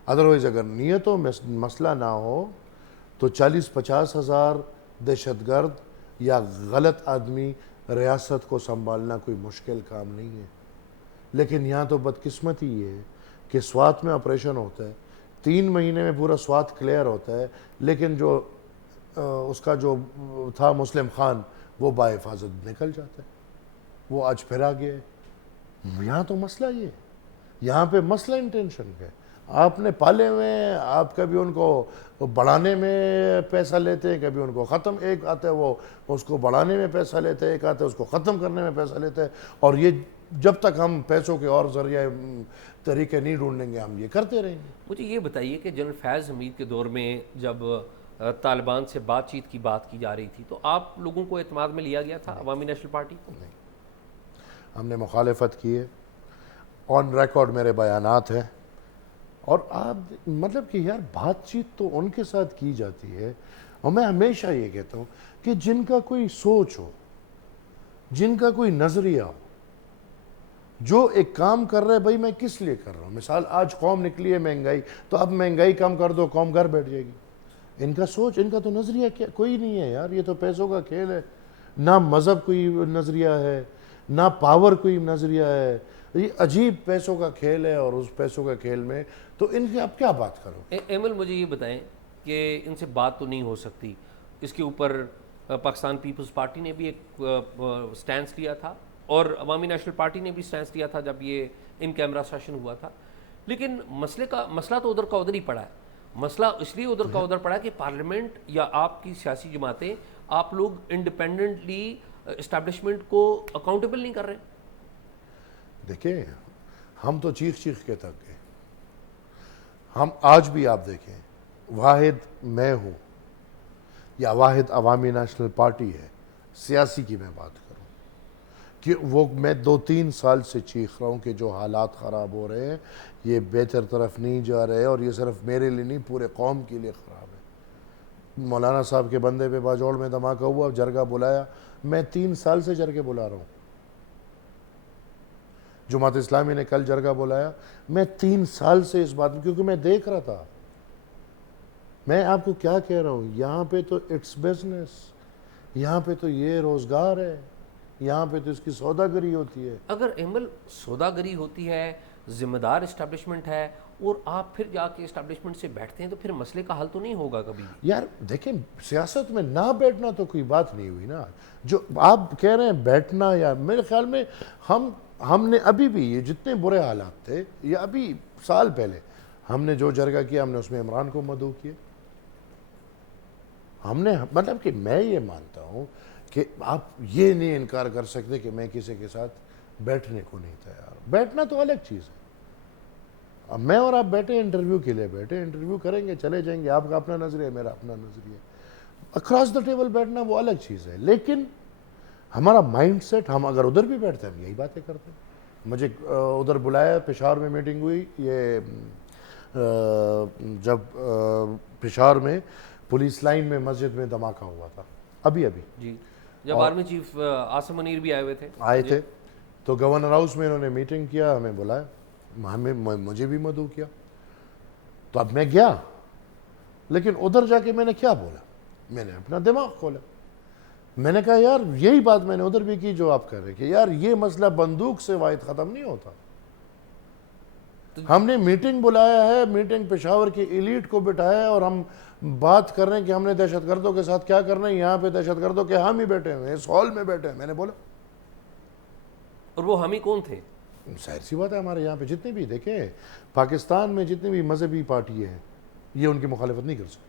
ادروائز اگر نیتوں میں مسئلہ نہ ہو تو 40-50 ہزار دہشت گرد یا غلط آدمی ریاست کو سنبھالنا کوئی مشکل کام نہیں ہے۔ لیکن یہاں تو بدقسمتی یہ ہے کہ سوات میں آپریشن ہوتا ہے، 3 مہینے میں پورا سوات کلیئر ہوتا ہے، لیکن جو اس کا جو تھا مسلم خان وہ باحفاظت نکل جاتا ہے، وہ آج پھر آ گیا ہے۔ یہاں تو مسئلہ یہ ہے، یہاں پہ مسئلہ انٹینشن کا ہے۔ آپ نے پالے ہوئے، آپ کبھی ان کو بڑھانے میں پیسہ لیتے ہیں، کبھی ان کو ختم، ایک آتا ہے وہ اس کو بڑھانے میں پیسہ لیتے ہیں، ایک آتا ہے اس کو ختم کرنے میں پیسہ لیتے ہیں، اور یہ جب تک ہم پیسوں کے اور ذریعہ طریقے نہیں ڈھونڈیں گے ہم یہ کرتے رہیں گے۔ مجھے یہ بتائیے کہ جنرل فیض حمید کے دور میں جب طالبان سے بات چیت کی بات کی جا رہی تھی تو آپ لوگوں کو اعتماد میں لیا گیا تھا عوامی نیشنل پارٹی کو؟ نہیں، ہم نے مخالفت کی ہے، آن ریکارڈ میرے بیانات ہیں، اور آپ مطلب کہ یار بات چیت تو ان کے ساتھ کی جاتی ہے، اور میں ہمیشہ یہ کہتا ہوں کہ جن کا کوئی سوچ ہو، جن کا کوئی نظریہ ہو، جو ایک کام کر رہے بھائی میں کس لیے کر رہا ہوں، مثال آج قوم نکلی ہے مہنگائی، تو اب مہنگائی کم کر دو قوم گھر بیٹھ جائے گی۔ ان کا سوچ، ان کا تو نظریہ کیا کوئی نہیں ہے یار، یہ تو پیسوں کا کھیل ہے، نہ مذہب کوئی نظریہ ہے، نہ پاور کوئی نظریہ ہے، یہ عجیب پیسوں کا کھیل ہے، اور اس پیسوں کا کھیل میں تو ان کی اب کیا بات کرو؟ ایمل مجھے یہ بتائیں کہ ان سے بات تو نہیں ہو سکتی، اس کے اوپر پاکستان پیپلز پارٹی نے بھی ایک سٹینس لیا تھا اور عوامی نیشنل پارٹی نے بھی سٹینس لیا تھا جب یہ ان کیمرہ سیشن ہوا تھا، لیکن مسئلہ تو ادھر کا ادھر ہی پڑا ہے۔ مسئلہ اس لیے ادھر کا ادھر پڑا ہے کہ پارلیمنٹ یا آپ کی سیاسی جماعتیں، آپ لوگ انڈیپینڈنٹلی اسٹیبلشمنٹ کو اکاؤنٹیبل نہیں کر رہے۔ دیکھیں ہم تو چیخ چیخ کے تک گئے، ہم آج بھی آپ دیکھیں، واحد میں ہوں یا واحد عوامی نیشنل پارٹی ہے، سیاسی کی میں بات کروں، کہ وہ میں 2-3 سال سے چیخ رہا ہوں کہ جو حالات خراب ہو رہے ہیں یہ بہتر طرف نہیں جا رہے، اور یہ صرف میرے لیے نہیں پورے قوم کے لیے خراب ہے۔ مولانا صاحب کے بندے پہ باجوڑ میں دھماکہ ہوا، جرگہ بلایا، میں 3 سال سے جرگے بلا رہا ہوں۔ جماعت اسلامی نے کل جرگہ بلایا، میں 3 سال سے اس بات میں، کیونکہ میں دیکھ رہا تھا، میں آپ کو کیا کہہ رہا ہوں، یہاں پہ تو اٹس بزنس، یہاں پہ تو یہ روزگار ہے، یہاں پہ تو اس کی سوداگری ہوتی ہے۔ اگر ایمل سوداگری ہوتی ہے، ذمہ دار اسٹیبلشمنٹ ہے، اور آپ پھر جا کے اسٹیبلشمنٹ سے بیٹھتے ہیں تو پھر مسئلے کا حل تو نہیں ہوگا کبھی۔ یار دیکھیں سیاست میں نہ بیٹھنا تو کوئی بات نہیں ہوئی نا، جو آپ کہہ رہے ہیں بیٹھنا، یا میرے خیال میں ہم نے ابھی بھی یہ جتنے برے حالات تھے، یہ ابھی سال پہلے ہم نے جو جرگہ کیا ہم نے اس میں عمران کو مدعو کیا. ہم نے مطلب کہ میں یہ مانتا ہوں کہ آپ یہ نہیں انکار کر سکتے کہ میں کسی کے ساتھ بیٹھنے کو نہیں تیار. بیٹھنا تو الگ چیز ہے. اب میں اور آپ بیٹھے انٹرویو کے لیے بیٹھے, انٹرویو کریں گے چلے جائیں گے, آپ کا اپنا نظریہ میرا اپنا نظریہ. اکراس دا ٹیبل بیٹھنا وہ الگ چیز ہے, لیکن ہمارا مائنڈ سیٹ, ہم اگر ادھر بھی بیٹھتے ہیں ہم یہی باتیں کرتے ہیں. مجھے ادھر بلایا, پشاور میں میٹنگ ہوئی, یہ جب پشاور میں پولیس لائن میں مسجد میں دھماکہ ہوا تھا ابھی جی, جب آرمی چیف عاصم منیر بھی آئے تھے تو گورنر ہاؤس میں انہوں نے میٹنگ کیا, ہمیں بلایا, مجھے بھی مدعو کیا. تو اب میں گیا, لیکن ادھر جا کے میں نے کیا بولا, میں نے اپنا دماغ کھولا. میں نے کہا یار یہی بات میں نے ادھر بھی کی جو آپ کر رہے کہ یار یہ مسئلہ بندوق سے واحد ختم نہیں ہوتا. ہم نے میٹنگ بلایا ہے, میٹنگ پشاور کی ایلیٹ کو بٹھایا ہے, اور ہم بات کر رہے ہیں کہ ہم نے دہشت گردوں کے ساتھ کیا کرنا ہے. یہاں پہ دہشت گردوں کے ہم ہی بیٹھے ہوئے ہیں, اس ہال میں بیٹھے ہیں. میں نے بولا, اور وہ ہم ہی کون تھے؟ ظاہر سی بات ہے ہمارے یہاں پہ جتنے بھی دیکھیں پاکستان میں جتنی بھی مذہبی پارٹی ہیں یہ ان کی مخالفت نہیں کر سکتی.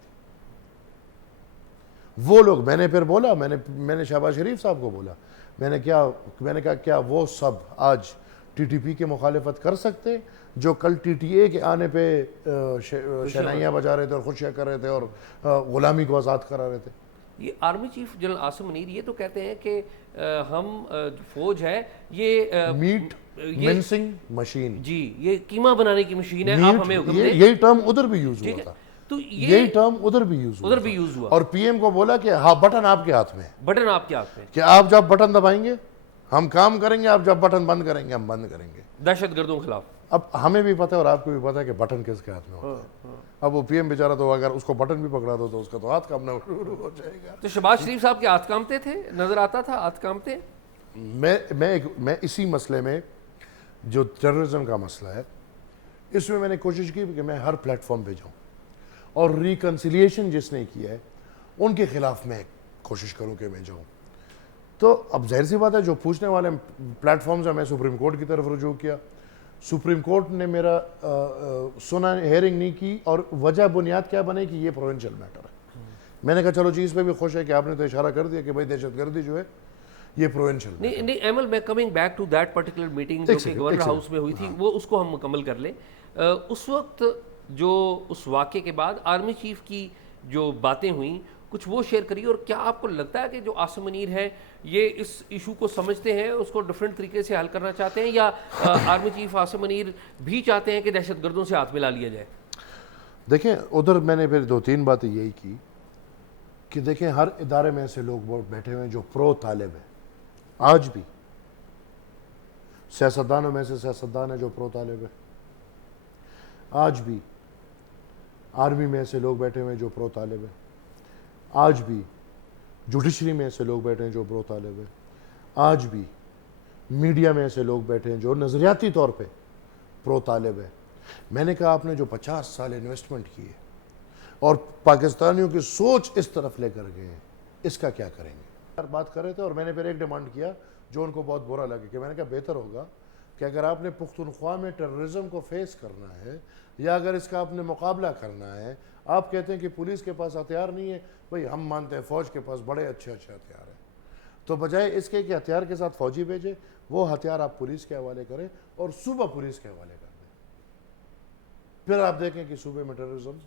وہ لوگ, میں نے پھر بولا, میں نے شہباز شریف صاحب کو بولا, میں نے کہا کیا وہ سب آج ٹی ٹی پی کے مخالفت کر سکتے جو کل ٹی ٹی اے کے آنے پہ شہنائیاں بجا رہے تھے اور خوشیاں کر رہے تھے اور غلامی کو آزاد کرا رہے تھے. یہ army chief general Asim Munir یہ تو کہتے ہیں کہ ہم جو فوج ہے یہ میٹ منسنگ مشین, جی یہ قیمہ بنانے کی مشین ہے, آپ ہمیں حکم دیں. یہی ٹرم ادھر بھی یوز ہوا تھا, تو یہی ٹرم ادھر بھی یوز ہوا. اور پی ایم کو بولا کہ ہاں بٹن آپ کے ہاتھ میں ہے, بٹن آپ کے ہاتھ میں, کہ آپ جب بٹن دبائیں گے ہم کام کریں گے, آپ جب بٹن بند کریں گے ہم بند کریں گے. دہشت گردوں کے خلاف. اب ہمیں بھی پتہ ہے اور آپ کو بھی پتہ ہے کہ بٹن کس کے ہاتھ میں ہوتا ہے. اب وہ پی ایم بیچارہ تو اگر اس کو بٹن بھی پکڑا دو تو اس کا تو ہاتھ کامنا شروع ہو جائے گا. تو شہباز شریف صاحب کے ہاتھ کامتے تھے, نظر آتا تھا ہاتھ کامتے. میں اسی مسئلے میں جو ٹیررزم کا مسئلہ ہے اس میں نے کوشش کی کہ میں ہر پلیٹ فارم پہ جاؤں, اور ریکنسیلیشن جس نے کی ہے ان کے خلاف میں کوشش کروں کہ میں جاؤں. تو اب ظاہر سی بات ہے جو پوچھنے والے پلیٹ فارمز ہیں, میں سپریم کورٹ کی طرف رجوع کیا. سپریم کورٹ نے میرا سنا, ہیئرنگ نہیں کی, اور وجہ بنیاد کیا بنے کہ یہ پروونشل میٹر ہے. میں نے کہا چلو جی اس پہ بھی خوش ہے کہ آپ نے تو اشارہ کر دیا کہ بھائی دہشت گردی جو ہے یہ پروونشل. نہیں ایمل, میں coming back to that particular meeting جو کہ گورنر ہاؤس میں ہوئی تھی, وہ اس کو ہم مکمل کر لیں. اس وقت جو اس واقعے کے بعد آرمی چیف کی جو باتیں ہوئیں کچھ وہ شیئر کریے, اور کیا آپ کو لگتا ہے کہ جو عاصم منیر ہے یہ اس ایشو کو سمجھتے ہیں, اس کو ڈفرینٹ طریقے سے حل کرنا چاہتے ہیں, یا آرمی چیف عاصم منیر بھی چاہتے ہیں کہ دہشت گردوں سے ہاتھ ملا لیا جائے؟ دیکھیں ادھر میں نے پھر 2-3 باتیں یہی کی کہ دیکھیں ہر ادارے میں ایسے لوگ بیٹھے ہوئے ہیں جو پرو طالب ہیں. آج بھی سیاستدانوں میں سے سیاستدان ہیں جو پرو طالب ہیں. آج بھی آرمی میں ایسے لوگ بیٹھے ہوئے ہیں جو پرو طالب ہیں. آج بھی جوڈیشری میں ایسے لوگ بیٹھے ہیں جو پرو طالب ہیں. آج بھی میڈیا میں ایسے لوگ بیٹھے ہیں جو نظریاتی طور پہ پرو طالب ہیں. میں نے کہا آپ نے جو 50 سال انویسٹمنٹ کی ہے اور پاکستانیوں کی سوچ اس طرف لے کر گئے ہیں, اس کا کیا کریں گے. بات کر رہے تھے, اور میں نے پھر ایک ڈیمانڈ کیا جو ان کو بہت برا لگے, کہ میں نے کہا بہتر ہوگا کہ اگر آپ نے پختونخوا میں ٹیررزم کو فیس کرنا ہے یا اگر اس کا آپ نے مقابلہ کرنا ہے, آپ کہتے ہیں کہ پولیس کے پاس ہتھیار نہیں ہے, بھئی ہم مانتے ہیں فوج کے پاس بڑے اچھے ہتھیار ہیں, تو بجائے اس کے کہ ہتھیار کے ساتھ فوجی بھیجے, وہ ہتھیار آپ پولیس کے حوالے کریں اور صوبہ پولیس کے حوالے کر دیں. پھر آپ دیکھیں کہ صوبے میں ٹیررزم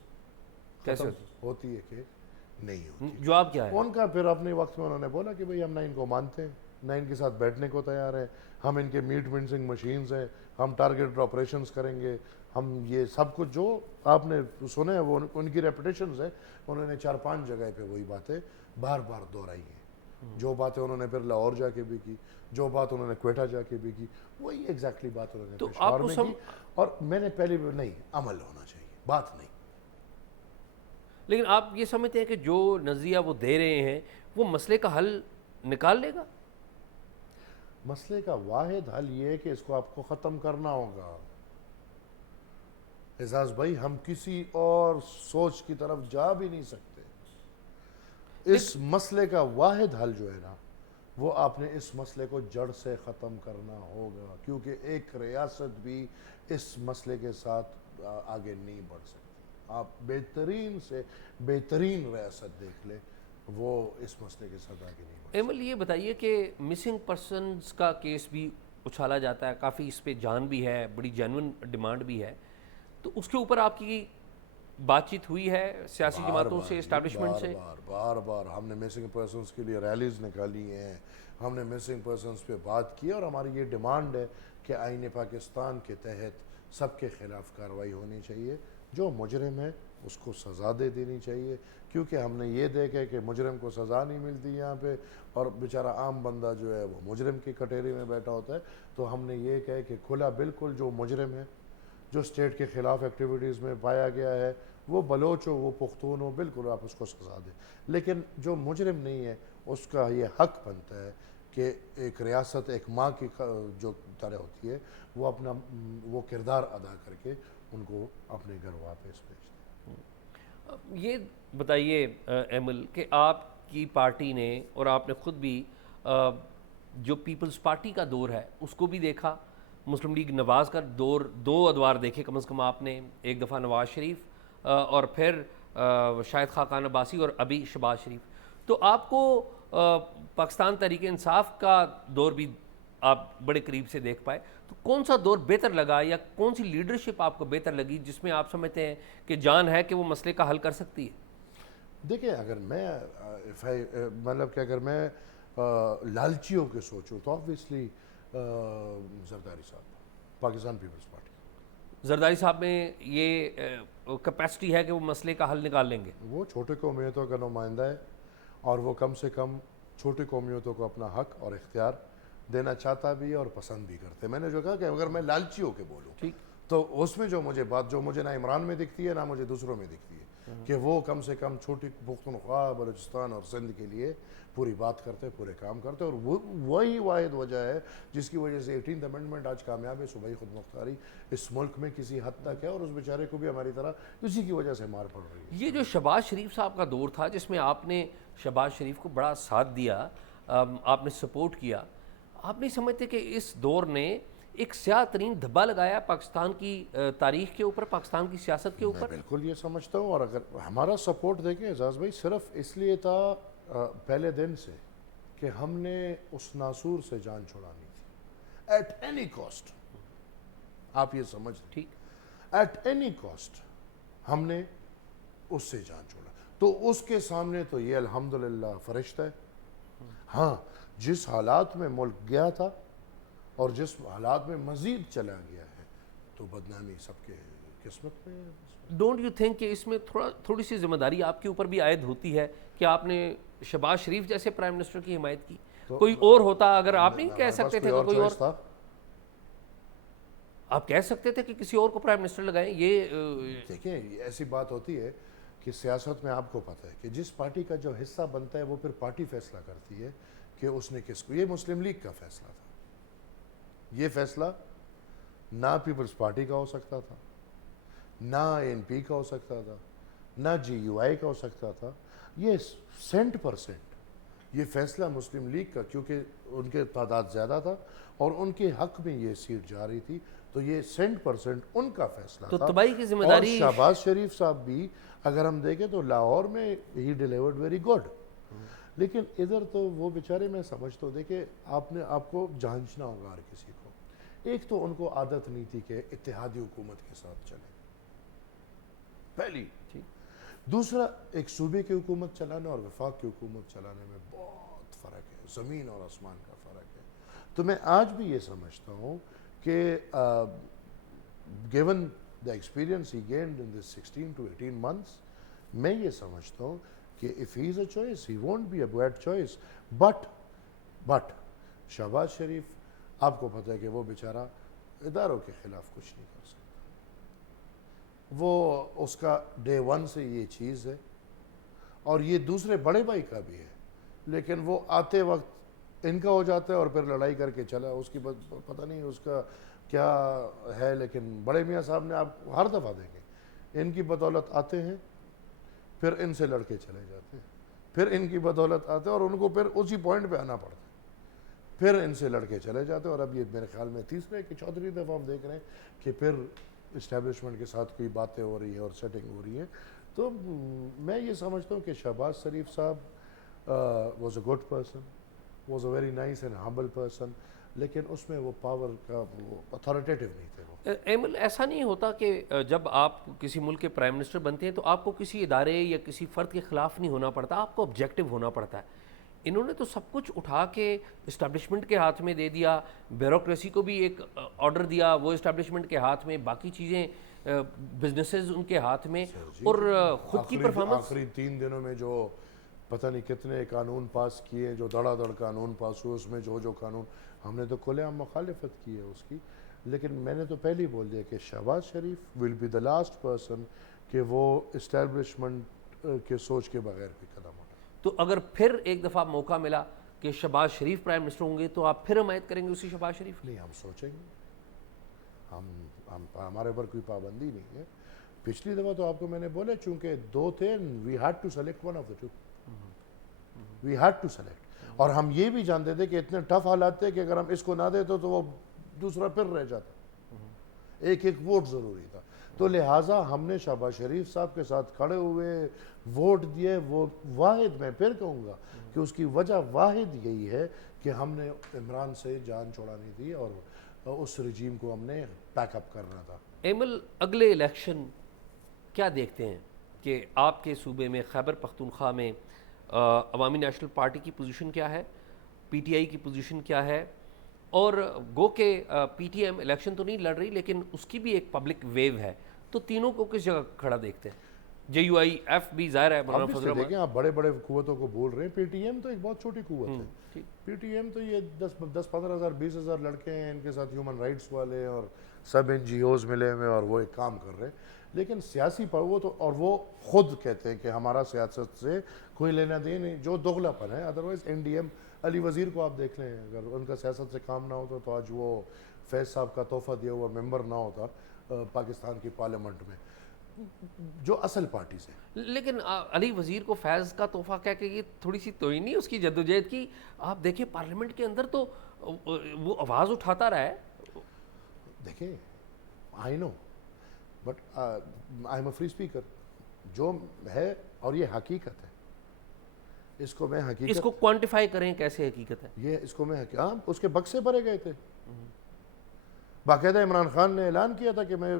کیسے ہوتی ہے کہ نہیں ہوتی. جواب کیا ہے ان کا؟ پھر اپنے وقت میں انہوں نے بولا کہ بھئی ہم نہ ان کو مانتے ہیں, نہ ان کے ساتھ بیٹھنے کو تیار ہیں, ہم ان کے میٹ منسنگ مشینز ہیں, ہم ٹارگیٹڈ آپریشنز کریں گے, ہم یہ سب کچھ جو آپ نے سنے ہیں وہ ان کی ریپیٹیشنز ہیں. انہوں نے 4-5 جگہ پہ وہی باتیں بار بار دہرائی ہیں. جو باتیں انہوں نے پھر لاہور جا کے بھی کی, جو بات انہوں نے کوئٹہ جا کے بھی کی, وہی ایگزیکٹلی بات انہوں نے پشاور میں کی. اور میں نے پہلے بھی نہیں, عمل ہونا چاہیے, بات نہیں. لیکن آپ یہ سمجھتے ہیں کہ جو نظریہ وہ دے رہے ہیں وہ مسئلے کا حل نکال لے گا؟ مسئلے کا واحد حل یہ ہے کہ اس کو آپ کو ختم کرنا ہوگا. اعزاز بھائی, ہم کسی اور سوچ کی طرف جا بھی نہیں سکتے. اس مسئلے کا واحد حل جو ہے نا, وہ آپ نے اس مسئلے کو جڑ سے ختم کرنا ہوگا, کیونکہ ایک ریاست بھی اس مسئلے کے ساتھ آگے نہیں بڑھ سکتی. آپ بہترین سے بہترین ریاست دیکھ لیں, وہ اس مسئلے کے ساتھ آگے نہیں بڑھ. ایمل یہ بتائیے کہ مسنگ پرسنز کا کیس بھی اچھالا جاتا ہے, کافی اس پہ جان بھی ہے, بڑی جینون ڈیمانڈ بھی ہے, تو اس کے اوپر آپ کی بات چیت ہوئی ہے سیاسی جماعتوں سے, اسٹیبلشمنٹ سے؟ بار ہم نے مسنگ پرسنس کے لیے ریلیز نکالی ہیں, ہم نے مسنگ پرسنس پہ بات کی, اور ہماری یہ ڈیمانڈ ہے کہ آئین پاکستان کے تحت سب کے خلاف کارروائی ہونی چاہیے. جو مجرم ہے اس کو سزا دے دینی چاہیے, کیونکہ ہم نے یہ دیکھا کہ مجرم کو سزا نہیں ملتی یہاں پہ, اور بیچارہ عام بندہ جو ہے وہ مجرم کی کٹہری میں بیٹھا ہوتا ہے. تو ہم نے یہ کہا کہ کھلا بالکل جو مجرم ہے, جو اسٹیٹ کے خلاف ایکٹیویٹیز میں پایا گیا ہے, وہ بلوچ ہو, وہ پختون ہو, بالکل آپ اس کو سزا دیں. لیکن جو مجرم نہیں ہے اس کا یہ حق بنتا ہے کہ ایک ریاست ایک ماں کی جو طرح ہوتی ہے وہ اپنا وہ کردار ادا کر کے ان کو اپنے گھر واپس بھیج دیں. یہ بتائیے ایمل کہ آپ کی پارٹی نے, اور آپ نے خود بھی جو پیپلز پارٹی کا دور ہے اس کو بھی دیکھا, مسلم لیگ نواز کا دور, دو ادوار دیکھے کم از کم آپ نے, ایک دفعہ نواز شریف اور پھر شاہد خاقان عباسی اور ابھی شہباز شریف. تو آپ کو پاکستان تحریک انصاف کا دور بھی آپ بڑے قریب سے دیکھ پائے, تو کون سا دور بہتر لگا, یا کون سی لیڈرشپ آپ کو بہتر لگی جس میں آپ سمجھتے ہیں کہ جان ہے کہ وہ مسئلے کا حل کر سکتی ہے؟ دیکھیں, اگر میں مطلب کہ اگر میں لالچیوں کے سوچوں تو آبویسلی زرداری صاحب, پاکستان پیپلز پارٹی. زرداری صاحب میں یہ کیپیسٹی ہے کہ وہ مسئلے کا حل نکال لیں گے؟ وہ چھوٹے قومیتوں کا نمائندہ ہے, اور وہ کم سے کم چھوٹی قومیتوں کو اپنا حق اور اختیار دینا چاہتا بھی ہے اور پسند بھی کرتے. میں نے جو کہا کہ اگر میں لالچی ہو کے بولوں ٹھیک, تو اس میں جو مجھے بات جو مجھے نہ عمران میں دکھتی ہے نہ مجھے دوسروں میں دکھتی ہے کہ وہ کم سے کم چھوٹی پختونخوا, بلوچستان اور سندھ کے لیے پوری بات کرتے, پورے کام کرتے. اور وہی واحد وجہ ہے جس کی وجہ سے 18th امینڈمنٹ آج کامیاب ہے. صوبائی خود مختاری اس ملک میں کسی حد تک ہے, اور اس بیچارے کو بھی ہماری طرح اسی کی وجہ سے مار پڑ رہی ہے. یہ جو شہباز شریف صاحب کا دور تھا جس میں آپ نے شہباز شریف کو بڑا ساتھ دیا, آپ نے سپورٹ کیا, آپ نہیں سمجھتے کہ اس دور نے ایک سیاہ ترین دھبا لگایا پاکستان کی تاریخ کے اوپر, پاکستان کی سیاست کے میں اوپر؟ بالکل یہ سمجھتا ہوں, اور اگر ہمارا سپورٹ دیکھیں اعزاز بھائی صرف اس لیے تھا پہلے دن سے کہ ہم نے اس ناصور سے جان چھڑانی تھی ایٹ اینی کاسٹ. آپ یہ سمجھ لیں, ٹھیک, ایٹ اینی کاسٹ ہم نے اس سے جان چھوڑا. تو اس کے سامنے تو یہ الحمدللہ فرشتہ ہے. ہاں, جس حالات میں ملک گیا تھا اور جس حالات میں مزید چلا گیا ہے, تو بدنامی سب کے قسمت میں ہے. ڈونٹ یو تھنک کہ اس میں تھوڑی سی ذمہ داری آپ کے اوپر بھی عائد ہوتی ہے کہ آپ نے شہباز شریف جیسے پرائم منسٹر کی حمایت کی؟ کوئی اور ہوتا, اگر آپ نہیں کہہ سکتے تھے کہ کوئی اور تھا, آپ کہہ سکتے تھے کہ کسی اور کو پرائم منسٹر لگائیں. یہ دیکھیں ایسی بات ہوتی ہے کہ سیاست میں آپ کو پتہ ہے کہ جس پارٹی کا جو حصہ بنتا ہے وہ پھر پارٹی فیصلہ کرتی ہے کہ اس نے کس کو. یہ مسلم لیگ کا فیصلہ تھا, یہ فیصلہ نہ پیپلز پارٹی کا ہو سکتا تھا, نہ ANP کا ہو سکتا تھا, نہ GUI کا ہو سکتا تھا. یہ 100% یہ فیصلہ مسلم لیگ کا, کیونکہ ان کے تعداد زیادہ تھا اور ان کے حق میں یہ سیٹ جا رہی تھی, تو یہ 100% ان کا فیصلہ تھا. تو تباہی کی ذمہ داری. اور شہباز شریف صاحب بھی اگر ہم دیکھیں تو لاہور میں ہی ڈیلیورڈ ویری گڈ, لیکن ادھر تو وہ بیچارے, میں سمجھ تو دیکھیں آپ کو جانچنا ہوگا ہر کسی کو. ایک تو ان کو عادت نہیں تھی کہ اتحادی حکومت کے ساتھ چلیں, پہلی. دوسرا, ایک صوبے کی حکومت چلانے اور وفاق کی حکومت چلانے میں بہت فرق ہے, زمین اور آسمان کا فرق ہے. تو میں آج بھی یہ سمجھتا ہوں کہ given the experience he gained in this 16 to 18 months, میں یہ سمجھتا ہوں کہ if he is a choice, he won't be a bad choice. But Shahbaz شریف, آپ کو پتہ ہے کہ وہ بیچارہ اداروں کے خلاف کچھ نہیں کر سکتا. وہ اس کا ڈے 1 سے یہ چیز ہے, اور یہ دوسرے بڑے بھائی کا بھی ہے, لیکن وہ آتے وقت ان کا ہو جاتا ہے اور پھر لڑائی کر کے چلا. اس کی پتہ نہیں اس کا کیا ہے, لیکن بڑے میاں صاحب نے آپ ہر دفعہ دیکھیں ان کی بدولت آتے ہیں, پھر ان سے لڑ کے چلے جاتے ہیں, پھر ان کی بدولت آتے ہیں اور ان کو پھر اسی پوائنٹ پہ آنا پڑتا ہے, پھر ان سے لڑ کے چلے جاتے ہیں. اور اب یہ میرے خیال میں تیسرے کہ چوتھی دفعہ ہم دیکھ رہے ہیں کہ پھر اسٹیبلشمنٹ کے ساتھ کوئی باتیں ہو رہی ہیں اور سیٹنگ ہو رہی ہے. تو میں یہ سمجھتا ہوں کہ شہباز شریف صاحب was a good person, was a very nice and humble person, لیکن اس میں وہ پاور کا وہ اتھارٹیٹیو نہیں تھے وہ. ایمل ایسا نہیں ہوتا کہ جب آپ کسی ملک کے پرائم منسٹر بنتے ہیں تو آپ کو کسی ادارے یا کسی فرد کے خلاف نہیں ہونا پڑتا, آپ کو آبجیکٹو ہونا پڑتا ہے. انہوں نے تو سب کچھ اٹھا کے اسٹیبلشمنٹ کے ہاتھ میں دے دیا, بیوروکریسی کو بھی ایک آرڈر دیا, وہ اسٹیبلشمنٹ کے ہاتھ میں, باقی چیزیں بزنسز ان کے ہاتھ میں, اور خود کی پرفارمنس. آخری 3 دنوں میں جو پتہ نہیں کتنے قانون پاس کیے, جو دڑا دڑ قانون پاس ہوئے, اس میں جو قانون ہم نے تو کھلے عام مخالفت کی ہے اس کی. لیکن میں نے تو پہلے ہی بول دیا کہ Shehbaz Sharif will be the last person کہ وہ اسٹیبلشمنٹ کے سوچ کے بغیر بھی قدم اٹھائے. تو اگر پھر ایک دفعہ موقع ملا کہ شہباز شریف پرائم منسٹر ہوں گے تو آپ پھر حمایت کریں گے اسی شہباز شریف؟ نہیں, ہم سوچیں گے, ہمارے اوپر کوئی پابندی نہیں ہے. پچھلی دفعہ تو آپ کو میں نے بولا چونکہ 2 تھے, we had to select one of the 2, we had to select. اور ہم یہ بھی جانتے تھے کہ اتنے ٹف حالات تھے کہ اگر ہم اس کو نہ دیتے تو وہ دوسرا پھر رہ جاتا, ایک ووٹ ضروری تھا. تو لہٰذا ہم نے شہباز شریف صاحب کے ساتھ کھڑے ہوئے, ووٹ دیے. وہ واحد, میں پھر کہوں گا کہ اس کی وجہ واحد یہی ہے کہ ہم نے عمران سے جان چھوڑانی تھی اور اس رجیم کو ہم نے پیک اپ کرنا تھا. ایمل, اگلے الیکشن کیا دیکھتے ہیں کہ آپ کے صوبے میں خیبر پختونخوا میں عوامی نیشنل پارٹی کی پوزیشن کیا ہے, پی ٹی آئی کی پوزیشن کیا ہے, اور گو کہ پی ٹی ایم الیکشن تو نہیں لڑ رہی لیکن اس کی بھی ایک پبلک ویو ہے, تو تینوں کو کس جگہ کھڑا دیکھتے ہیں؟ جے یو آئی ایف بھی ظاہر ہے, دیکھیں آپ بڑے بڑے قوتوں کو بول رہے ہیں. پی ٹی ایم تو ایک بہت چھوٹی قوت ہے. پی ٹی ایم تو یہ 10-15 ہزار 20 ہزار لڑکے ہیں, ان کے ساتھ ہیومن رائٹس والے اور سب این جی اوز ملے ہوئے اور وہ ایک کام کر رہے ہیں. لیکن سیاسی وہ تو, اور وہ خود کہتے ہیں کہ ہمارا سیاست سے کوئی لینا دین نہیں, جو دوغلا پن ہے. ادروائز این ڈی ایم علی وزیر کو آپ دیکھ لیں, اگر ان کا سیاست سے کام نہ ہوتا تو آج وہ فیض صاحب کا تحفہ دیا ہوا ممبر نہ ہوتا پاکستان کی پارلیمنٹ میں, جو اصل پارٹی سے. لیکن علی وزیر کو فیض کا تحفہ کہہ کے یہ تھوڑی سی توہین نہیں اس کی جدوجہد کی؟ آپ دیکھیں پارلیمنٹ کے اندر تو وہ آواز اٹھاتا رہا ہے. دیکھیں I know but I am a free speaker, جو ہے, اور یہ حقیقت ہے. اس کو میں حقیقت, اس کو کوانٹیفائی کریں کیسے حقیقت ہے یہ, اس کو میں اس کے بکسے بھرے گئے تھے. باقاعدہ عمران خان نے اعلان کیا تھا کہ میں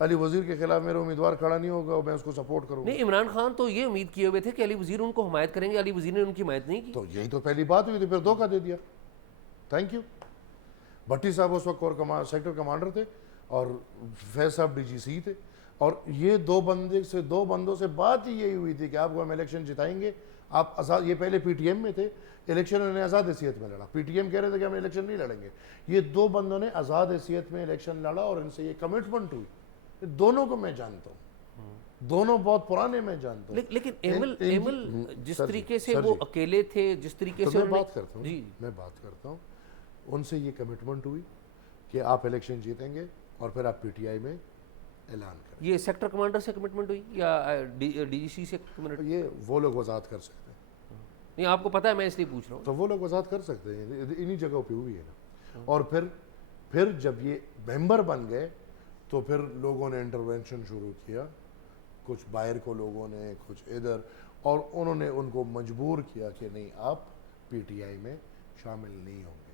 علی وزیر کے خلاف میرا امیدوار کھڑا نہیں ہوگا اور میں اس کو سپورٹ کروں گا. نہیں, عمران خان تو یہ امید کیے ہوئے تھے کہ علی وزیر ان کو حمایت کریں گے, علی وزیر نے ان کی حمایت نہیں کی. تو یہی تو پہلی بات ہوئی تھی, پھر دھوکہ دے دیا. Thank you. بھٹی صاحب اس وقت کور سیکٹر کمانڈر تھے اور فیض صاحب ڈی جی سی تھے, اور یہ دو بندوں سے بات ہی یہی ہوئی تھی کہ آپ کو ہم الیکشن جتائیں گے. آپ آزاد, یہ پہلے پی ٹی ایم میں تھے, الیکشن انہوں نے آزاد حیثیت میں لڑا. پی ٹی ایم کہہ رہے تھے کہ ہم الیکشن نہیں لڑیں گے. یہ 2 بندوں نے آزاد حیثیت میں الیکشن لڑا اور ان سے یہ کمٹمنٹ ہوئی. دونوں کو میں جانتا ہوں, دونوں بہت پرانے میں جانتا ہوں. لیکن ایمل جس طریقے سے وہ اکیلے تھے, جس طریقے سے میں بات کرتا ہوں, ان سے یہ کمٹمنٹ ہوئی کہ آپ الیکشن جیتیں گے اور پھر آپ پی ٹی آئی میں اعلان کریں. یہ سیکٹر کمانڈر سے کمٹمنٹ ہوئی یا ڈی جی سی سے کمٹمنٹ؟ یہ وہ لوگ وضاحت کر سکتے ہیں. نہیں, آپ کو پتہ ہے, میں اس لیے پوچھ رہا ہوں. تو وہ لوگ وضاحت کر سکتے ہیں, انہی جگہوں پہ ہوئی ہے نا. اور پھر جب یہ ممبر بن گئے تو پھر لوگوں نے انٹروینشن شروع کیا, کچھ باہر کو لوگوں نے, کچھ ادھر, اور انہوں نے ان کو مجبور کیا کہ نہیں آپ پی ٹی آئی میں شامل نہیں ہوں گے.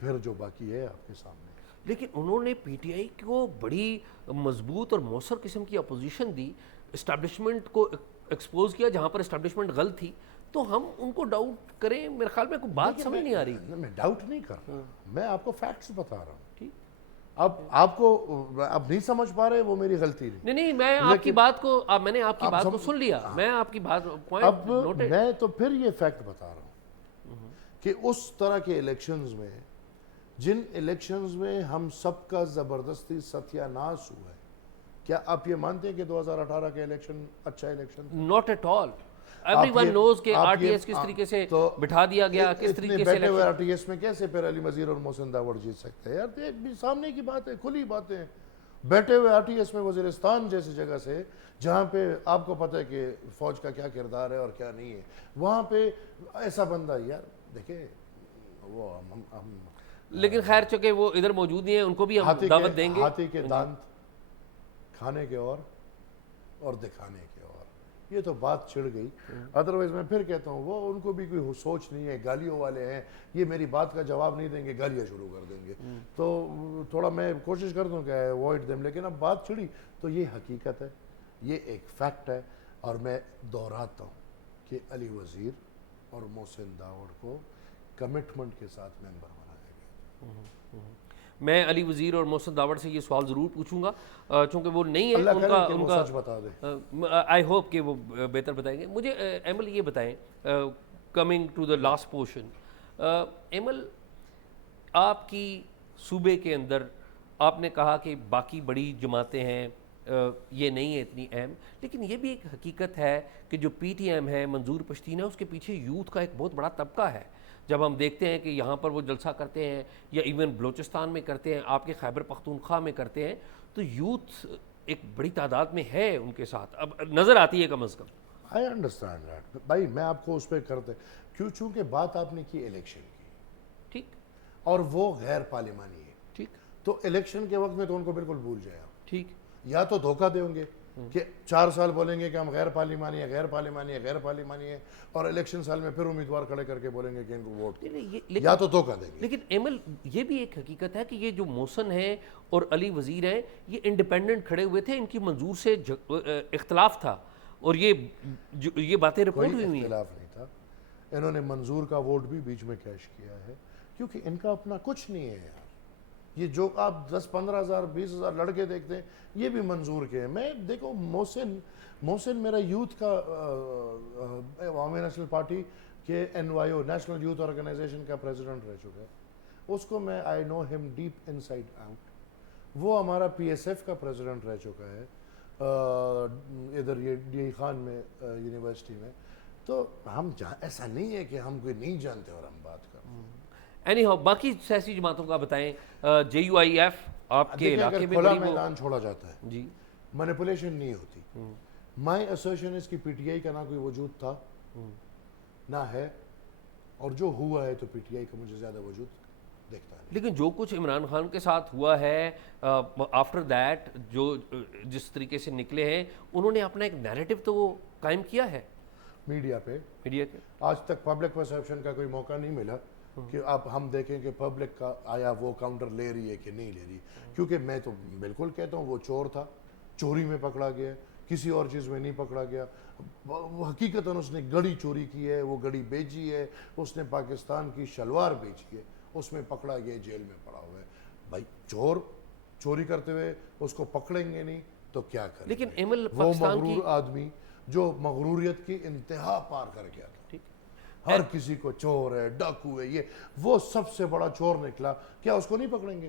پھر جو باقی ہے آپ کے سامنے. لیکن انہوں نے پی ٹی آئی کو بڑی مضبوط اور مؤثر قسم کی اپوزیشن دی, اسٹیبلشمنٹ کو ایکسپوز کیا جہاں پر اسٹیبلشمنٹ غلط تھی. تو ہم ان کو ڈاؤٹ کریں, میرے خیال میں کوئی بات سمجھ نہیں آ رہی. میں ڈاؤٹ نہیں کر رہا, میں آپ کو فیکٹس بتا رہا ہوں. ٹھیک, اب آپ کو اب نہیں سمجھ پا رہے, وہ میری غلطی نہیں. نہیں, میں آپ کی بات کو, میں نے آپ کی بات کو سن لیا, میں آپ کی بات اب میں تو پھر یہ فیکٹ بتا رہا ہوں کہ اس طرح کے الیکشنز میں, جن الیکشنز میں ہم سب کا زبردستی ستیہ ناش ہوا ہے, کیا آپ یہ مانتے ہیں کہ 2018 کا الیکشن اچھا الیکشن تھا؟ Not at all. Everyone knows کہ آر ٹی ایس کس طریقے سے بٹھا دیا گیا, کس طریقے سے بیٹھے ہوئے آر ٹی ایس میں کیسے پھر علی وزیر اور محسن داوڑ جیت سکتے ہیں یار؟ یہ سامنے کی بات ہے, کھلی باتیں ہیں. بیٹھے ہوئے آر ٹی ایس میں وزیرستان جیسی جگہ سے, جہاں پہ آپ کو پتہ ہے کہ فوج کا کیا کردار ہے اور کیا نہیں ہے, وہاں پہ ایسا بندہ, یار دیکھیں وہ لیکن خیر چونکہ وہ ادھر موجود نہیں ہیں, ان کو بھی ہم دعوت دیں گے. ہاتھی کے دانت کھانے کے اور دکھانے کے اور. یہ تو بات چڑھ گئی. ادروائز میں پھر کہتا ہوں وہ ان کو بھی کوئی سوچ نہیں ہے, گالیوں والے ہیں, یہ میری بات کا جواب نہیں دیں گے, گالیاں شروع کر دیں گے. تو تھوڑا میں کوشش کرتا ہوں کہ اوائڈ دیم, لیکن اب بات چڑھی تو یہ حقیقت ہے, یہ ایک فیکٹ ہے. اور میں دہراتا ہوں کہ علی وزیر اور محسن داوڑ کو کمٹمنٹ کے ساتھ ممبر بنایا گیا. میں علی وزیر اور محسن داوڑ سے یہ سوال ضرور پوچھوں گا, چونکہ وہ نہیں ہے اللہ ان کرے کا کہ ان وہ کا سچ بتا دے. آئی ہوپ کہ وہ بہتر بتائیں گے. مجھے ایمل یہ بتائیں, coming to the last portion, Aimal آپ کی صوبے کے اندر آپ نے کہا کہ باقی بڑی جماعتیں ہیں, یہ نہیں ہے اتنی اہم, لیکن یہ بھی ایک حقیقت ہے کہ جو پی ٹی ایم ہے, منظور پشتین ہے, اس کے پیچھے یوتھ کا ایک بہت بڑا طبقہ ہے. جب ہم دیکھتے ہیں کہ یہاں پر وہ جلسہ کرتے ہیں یا ایون بلوچستان میں کرتے ہیں, آپ کے خیبر پختونخوا میں کرتے ہیں, تو یوتھ ایک بڑی تعداد میں ہے ان کے ساتھ, اب نظر آتی ہے کم از کم. آئی انڈرسٹینڈ دیٹ بھائی, میں آپ کو اس پہ کرتے چونکہ بات آپ نے کی الیکشن کی, ٹھیک, اور وہ غیر پارلیمانی ہے, ٹھیک, تو الیکشن کے وقت میں تو ان کو بالکل بھول جائے. ٹھیک, یا تو دھوکہ دیں گے کہ 4 سال بولیں گے کہ ہم غیر پارلیمانی ہے, غیر پارلیمانی ہے, غیر پارلیمانی ہے, اور الیکشن سال میں پھر امیدوار کھڑے کر کے بولیں گے کہ ان کو ووٹ, یا تو دھوکہ دیں گے. لیکن ایمل یہ بھی ایک حقیقت ہے کہ یہ جو محسن ہیں اور علی وزیر ہیں, یہ انڈیپینڈنٹ کھڑے ہوئے تھے, ان کی منظور سے اختلاف تھا, اور یہ باتیں رپورٹ ہوئی ہوئی ہیں. اختلاف نہیں تھا, انہوں نے منظور کا ووٹ بھی بیچ میں کیش کیا ہے, کیونکہ ان کا اپنا کچھ نہیں ہے یار. یہ جو آپ 10-15 ہزار 20 ہزار لڑکے دیکھتے ہیں, یہ بھی منظور کے ہیں. میں دیکھو محسن میرا یوتھ کا عوامی نیشنل پارٹی کے NYO نیشنل یوتھ آرگنائزیشن کا پریزیڈنٹ رہ چکا ہے. اس کو میں آئی نو ہم ڈیپ ان سائڈ آؤٹ. وہ ہمارا PSF کا پریزیڈنٹ رہ چکا ہے ادھر یہ خان میں یونیورسٹی میں. تو ہم ایسا نہیں ہے کہ ہم کوئی نہیں جانتے اور ہم بات کرتے ہیں. اینی ہاؤ, باقی سیاسی جماعتوں کا بتائیں. JUIF آپ کے علاقے میں کھلا میدان چھوڑا جاتا ہے, جی, مینیپولیشن نہیں ہوتی. مائی ایسوسیشن اس کی PTI کا نہ کوئی وجود تھا نہ ہے, اور جو ہوا ہے تو PTI کا مجھے زیادہ وجود دیکھتا ہے. لیکن جو کچھ عمران خان کے ساتھ ہوا ہے آفٹر دیٹ, جو جس طریقے سے نکلے ہیں, انہوں نے اپنا ایک نیریٹو تو قائم کیا ہے میڈیا پہ. میڈیا کے آج تک پبلک پرسیپشن کا کوئی موقع نہیں ملا کہ اب ہم دیکھیں کہ پبلک کا آیا وہ کاؤنٹر لے رہی ہے کہ نہیں لے رہی. کیونکہ میں تو بالکل کہتا ہوں وہ چور تھا, چوری میں پکڑا گیا, کسی اور چیز میں نہیں پکڑا گیا. وہ حقیقتاً اس نے گڑی چوری کی ہے, وہ گڑی بیچی ہے, اس نے پاکستان کی شلوار بیچی ہے, اس میں پکڑا گیا, جیل میں پڑا ہوا ہے. بھائی چور چوری کرتے ہوئے اس کو پکڑیں گے نہیں تو کیا کریں. لیکن ایمل وہ مغرور آدمی جو مغروریت کی انتہا پار کر گیا تھا, ہر کسی کو چور ہے, ڈاکو ہے, یہ وہ سب سے بڑا چور نکلا, کیا اس کو نہیں پکڑیں گے؟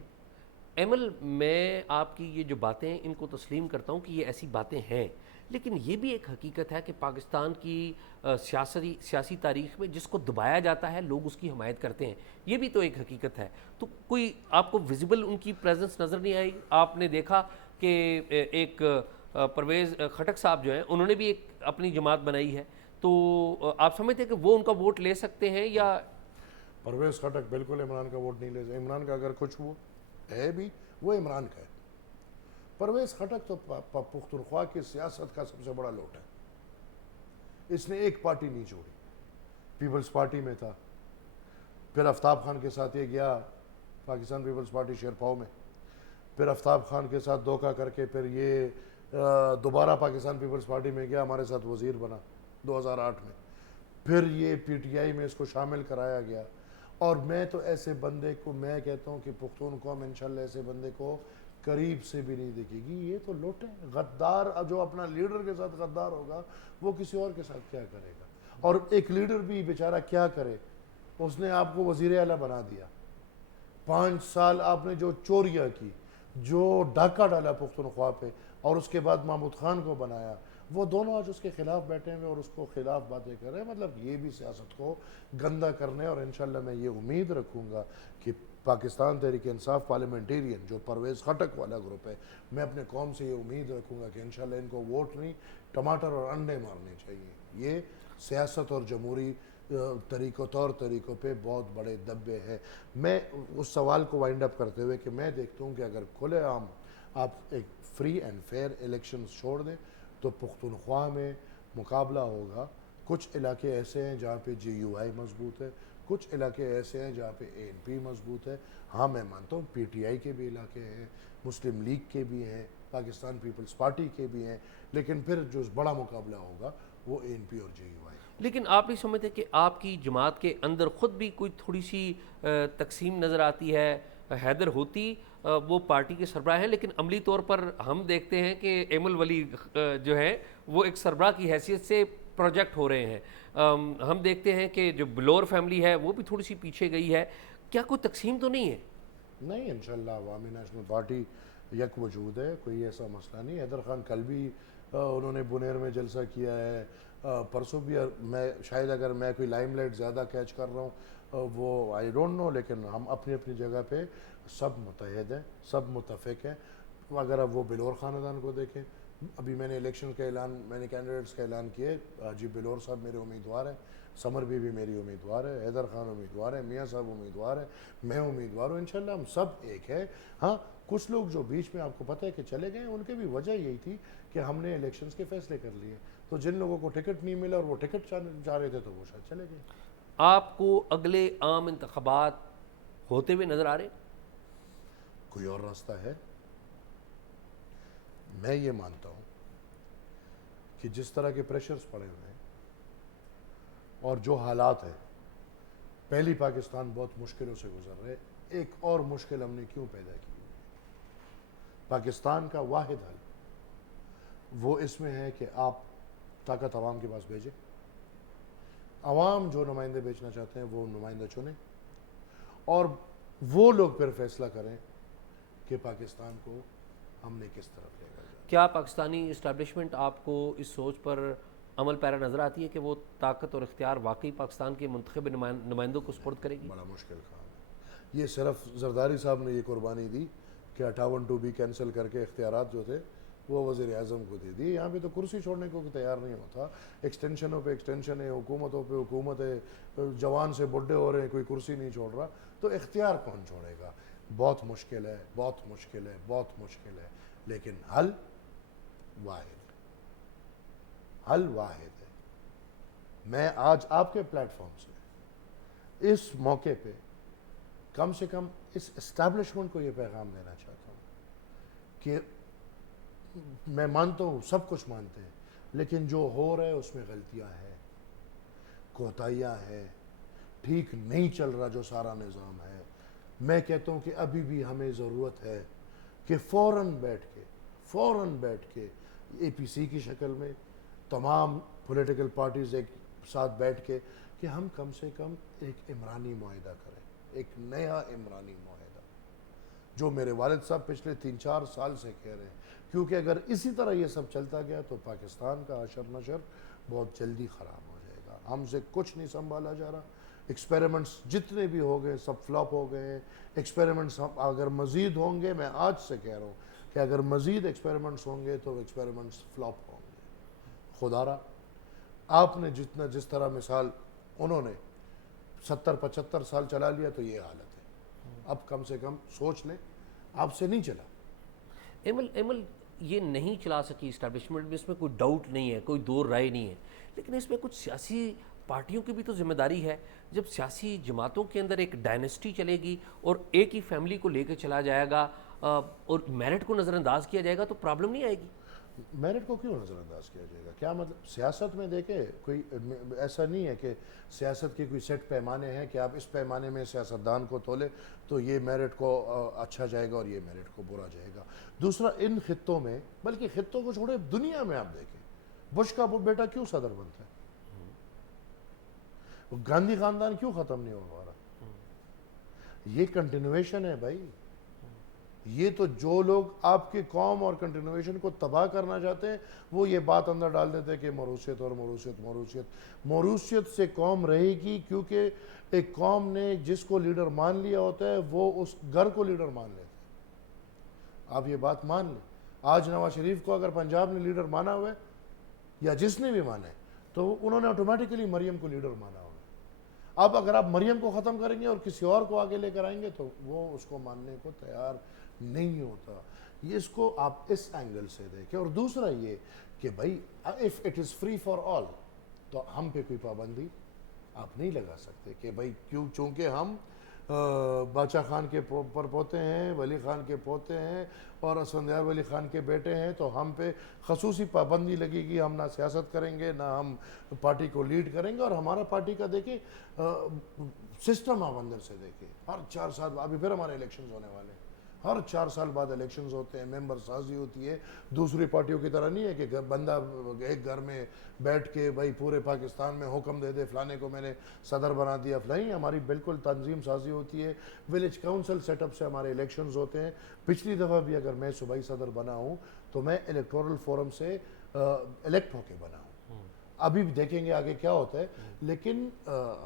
ایمل میں آپ کی یہ جو باتیں ہیں ان کو تسلیم کرتا ہوں کہ یہ ایسی باتیں ہیں, لیکن یہ بھی ایک حقیقت ہے کہ پاکستان کی سیاسی تاریخ میں جس کو دبایا جاتا ہے لوگ اس کی حمایت کرتے ہیں, یہ بھی تو ایک حقیقت ہے. تو کوئی آپ کو ویزیبل ان کی پریزنس نظر نہیں آئی؟ آپ نے دیکھا کہ ایک پرویز خٹک صاحب جو ہیں انہوں نے بھی ایک اپنی جماعت بنائی ہے, تو آپ سمجھتے ہیں کہ وہ ان کا ووٹ لے سکتے ہیں؟ یا پرویز خٹک بالکل عمران کا ووٹ نہیں لے سکتے. عمران کا اگر کچھ وہ ہے بھی, وہ عمران کا ہے. پرویز خٹک تو پختونخوا کی سیاست کا سب سے بڑا لوٹ ہے. اس نے ایک پارٹی نہیں چھوڑی, پیپلز پارٹی میں تھا, پھر آفتاب خان کے ساتھ یہ گیا پاکستان پیپلز پارٹی شیرپاؤ میں, پھر آفتاب خان کے ساتھ دھوکہ کر کے پھر یہ دوبارہ پاکستان پیپلز پارٹی میں گیا, ہمارے ساتھ وزیر بنا 2008 میں, پھر یہ PTI میں اس کو شامل کرایا گیا. اور میں تو ایسے بندے کو میں کہتا ہوں کہ پختون قوم انشاءاللہ ایسے بندے کو قریب سے بھی نہیں دیکھے گی. یہ تو لوٹے غدار, جو اپنا لیڈر کے ساتھ غدار ہوگا وہ کسی اور کے ساتھ کیا کرے گا. اور ایک لیڈر بھی بیچارہ کیا کرے, اس نے آپ کو وزیر اعلیٰ بنا دیا, 5 سال آپ نے جو چوریاں کی, جو ڈاکہ ڈالا پختونخوا پہ, اور اس کے بعد محمود خان کو بنایا, وہ دونوں آج اس کے خلاف بیٹھے ہوئے اور اس کو خلاف باتیں کر رہے ہیں. مطلب یہ بھی سیاست کو گندہ کرنے. اور انشاءاللہ میں یہ امید رکھوں گا کہ پاکستان تحریک انصاف پارلیمنٹیرین جو پرویز خٹک والا گروپ ہے, میں اپنے قوم سے یہ امید رکھوں گا کہ انشاءاللہ ان کو ووٹ نہیں ٹماٹر اور انڈے مارنے چاہیے. یہ سیاست اور جمہوری طور طریقوں پہ بہت بڑے دبے ہیں. میں اس سوال کو وائنڈ اپ کرتے ہوئے کہ میں دیکھتا ہوں کہ اگر کھلے عام آپ ایک فری اینڈ فیئر الیکشنز چھوڑ دیں تو پختونخوا میں مقابلہ ہوگا. کچھ علاقے ایسے ہیں جہاں پہ جے یو آئی مضبوط ہے, کچھ علاقے ایسے ہیں جہاں پہ اے این پی مضبوط ہے. ہاں میں مانتا ہوں پی ٹی آئی کے بھی علاقے ہیں, مسلم لیگ کے بھی ہیں, پاکستان پیپلز پارٹی کے بھی ہیں, لیکن پھر جو بڑا مقابلہ ہوگا وہ اے این پی اور جے یو آئی. لیکن آپ نہیں سمجھتے کہ آپ کی جماعت کے اندر خود بھی کوئی تھوڑی سی تقسیم نظر آتی ہے؟ حیدر ہوتی وہ پارٹی کے سربراہ ہیں, لیکن عملی طور پر ہم دیکھتے ہیں کہ ایمل ولی جو ہے وہ ایک سربراہ کی حیثیت سے پروجیکٹ ہو رہے ہیں. ہم دیکھتے ہیں کہ جو بلور فیملی ہے وہ بھی تھوڑی سی پیچھے گئی ہے. کیا کوئی تقسیم تو نہیں ہے؟ نہیں, انشاءاللہ عوامی نیشنل پارٹی یک وجود ہے, کوئی ایسا مسئلہ نہیں. حیدر خان کل بھی انہوں نے بنیر میں جلسہ کیا ہے, پرسوں بھی. میں شاید اگر میں کوئی لائم لائٹ زیادہ کیچ کر رہا ہوں وہ آئی ڈونٹ نو, لیکن ہم اپنی اپنی جگہ پہ سب متحد ہیں, سب متفق ہیں. اگر اب وہ بلور خاندان کو دیکھیں, ابھی میں نے الیکشن کا اعلان, میں نے کینڈیڈیٹس کا اعلان کیے. حاجی بلور صاحب میرے امیدوار ہیں, سمر بی بھی میری امیدوار ہے, حیدر خان امیدوار ہے, میاں صاحب امیدوار ہے, میں امیدوار ہوں. انشاءاللہ ہم سب ایک ہیں. ہاں کچھ لوگ جو بیچ میں آپ کو پتہ ہے کہ چلے گئے, ان کی بھی وجہ یہی تھی کہ ہم نے الیکشنز کے فیصلے کر لیے, تو جن لوگوں کو ٹکٹ نہیں ملا اور وہ ٹکٹ چاہ رہے تھے تو وہ شاید چلے گئے. آپ کو اگلے عام انتخابات ہوتے ہوئے نظر آ رہے؟ کوئی اور راستہ ہے؟ میں یہ مانتا ہوں کہ جس طرح کے پریشرز پڑے ہوئے ہیں اور جو حالات ہیں, پہلی پاکستان بہت مشکلوں سے گزر رہے. ایک اور مشکل ہم نے کیوں پیدا کی ہوئی ہے؟ پاکستان کا واحد حل وہ اس میں ہے کہ آپ طاقت عوام کے پاس بھیجیں, عوام جو نمائندے بیچنا چاہتے ہیں وہ نمائندہ چنیں, اور وہ لوگ پھر فیصلہ کریں کہ پاکستان کو ہم نے کس طرف لے کر جانا. کیا پاکستانی اسٹیبلشمنٹ آپ کو اس سوچ پر عمل پیرا نظر آتی ہے کہ وہ طاقت اور اختیار واقعی پاکستان کے منتخب نمائندوں کو سپرد کرے گی؟ بڑا مشکل کام ہے یہ. صرف زرداری صاحب نے یہ قربانی دی کہ 58(2) کینسل کر کے اختیارات جو تھے وہ وزیر اعظم کو دے دیے. یہاں پہ تو کرسی چھوڑنے کو تیار نہیں ہوتا. ایکسٹینشنوں پہ ایکسٹینشن ہے, حکومتوں پہ حکومت ہے, جوان سے بڈھے ہو رہے ہیں, کوئی کرسی نہیں چھوڑ رہا, تو اختیار کون چھوڑے گا؟ بہت مشکل ہے, بہت مشکل ہے, بہت مشکل ہے. لیکن حل واحد, حل واحد ہے. میں آج آپ کے پلیٹ فارم سے اس موقع پہ کم سے کم اس اسٹیبلشمنٹ کو یہ پیغام دینا چاہتا ہوں کہ میں مانتا ہوں, سب کچھ مانتے ہیں, لیکن جو ہو رہا ہے اس میں غلطیاں ہیں, کوتاہیاں ہیں, ٹھیک نہیں چل رہا جو سارا نظام ہے. میں کہتا ہوں کہ ابھی بھی ہمیں ضرورت ہے کہ فوراً بیٹھ کے اے پی سی کی شکل میں تمام پولیٹیکل پارٹیز ایک ساتھ بیٹھ کے کہ ہم کم سے کم ایک عمرانی معاہدہ کریں, ایک نیا عمرانی معاہدہ, جو میرے والد صاحب پچھلے 3-4 سال سے کہہ رہے ہیں. کیونکہ اگر اسی طرح یہ سب چلتا گیا تو پاکستان کا عشر نشر بہت جلدی خراب ہو جائے گا. ہم سے کچھ نہیں سنبھالا جا رہا. ایکسپیریمنٹس جتنے بھی ہو گئے سب فلاپ ہو گئے ہیں. ایکسپیریمنٹس اگر مزید ہوں گے, میں آج سے کہہ رہا ہوں کہ اگر مزید ایکسپیریمنٹس ہوں گے تو ایکسپیریمنٹس فلاپ ہوں گے. خدا را آپ نے جس طرح مثال انہوں نے 70-75 سال چلا لیا تو یہ حالت ہے. اب کم سے کم سوچ لیں, آپ سے نہیں چلا. ایمل یہ نہیں چلا سکی اسٹیبلشمنٹ میں, اس میں کوئی ڈاؤٹ نہیں ہے, کوئی دو رائے نہیں ہے, لیکن اس میں کچھ سیاسی پارٹیوں کی بھی تو ذمہ داری ہے. جب سیاسی جماعتوں کے اندر ایک ڈائنسٹی چلے گی اور ایک ہی فیملی کو لے کے چلا جائے گا اور میرٹ کو نظر انداز کیا جائے گا تو پرابلم نہیں آئے گی. میرٹ کو کیوں نظر انداز کیا جائے گا؟ کیا مطلب؟ سیاست میں دیکھیں کوئی ایسا نہیں ہے کہ سیاست کے کوئی سیٹ پیمانے ہیں کہ آپ اس پیمانے میں سیاستدان کو تولے تو یہ میرٹ کو اچھا جائے گا اور یہ میرٹ کو برا جائے گا. دوسرا, ان خطوں میں, بلکہ خطوں کو چھوڑے دنیا میں آپ دیکھیں, بش کا بیٹا کیوں صدر بنتا ہے؟ گاندھی خاندان کیوں ختم نہیں ہو رہا؟ یہ کنٹینویشن ہے بھائی. یہ تو جو لوگ آپ کے قوم اور کنٹینویشن کو تباہ کرنا چاہتے ہیں وہ یہ بات اندر ڈال دیتے ہیں کہ موروثیت اور موروثیت سے قوم رہے گی, کیونکہ ایک قوم نے جس کو لیڈر مان لیا ہوتا ہے وہ اس گھر کو لیڈر مان لیتا ہے. آپ یہ بات مان لیں. آج نواز شریف کو اگر پنجاب نے لیڈر مانا ہوا ہے یا جس نے بھی مانا ہے تو انہوں نے آٹومیٹکلی مریم کو لیڈر مانا ہوگا. اب اگر آپ مریم کو ختم کریں گے اور کسی اور کو آگے لے کر آئیں گے تو وہ اس کو ماننے کو تیار نہیں ہوتا. یہ اس کو آپ اس اینگل سے دیکھیں. اور دوسرا یہ کہ بھائی if it is free for all تو ہم پہ کوئی پابندی آپ نہیں لگا سکتے کہ بھائی کیوں, چونکہ ہم بادشاہ خان کے پر پوتے ہیں, ولی خان کے پوتے ہیں اور اسفندیار ولی خان کے بیٹے ہیں, تو ہم پہ خصوصی پابندی لگے گی, ہم نہ سیاست کریں گے نہ ہم پارٹی کو لیڈ کریں گے. اور ہمارا پارٹی کا دیکھیں سسٹم آپ اندر سے دیکھیں, ہر 4 سال ابھی پھر ہمارے الیکشنز ہونے والے ہیں, ہر 4 سال بعد الیکشنز ہوتے ہیں, ممبر سازی ہوتی ہے. دوسری پارٹیوں کی طرح نہیں ہے کہ بندہ ایک گھر میں بیٹھ کے بھائی پورے پاکستان میں حکم دے دے فلانے کو میں نے صدر بنا دیا فلاں. ہماری بالکل تنظیم سازی ہوتی ہے, ولیج کاؤنسل سیٹ اپ سے ہمارے الیکشنز ہوتے ہیں. پچھلی دفعہ بھی اگر میں صوبائی صدر بنا ہوں تو میں الیکٹورل فورم سے الیکٹ ہو کے بنا ہوں. ابھی بھی دیکھیں گے آگے کیا ہوتا ہے, لیکن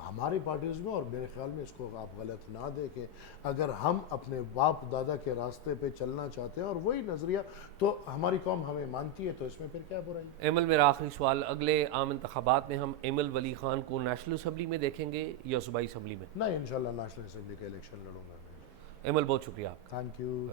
ہماری پارٹیز میں, اور میرے خیال میں اس کو آپ غلط نہ دیکھیں, اگر ہم اپنے باپ دادا کے راستے پہ چلنا چاہتے ہیں اور وہی نظریہ تو ہماری قوم ہمیں مانتی ہے, تو اس میں پھر کیا برائی. ایمل میرا آخری سوال, اگلے عام انتخابات میں ہم ایمل ولی خان کو نیشنل اسمبلی میں دیکھیں گے یا صوبائی اسمبلی میں؟ نہیں, انشاءاللہ نیشنل اسمبلی کا الیکشن لڑوں گا. ایمل بہت شکریہ آپ کا. Thank you.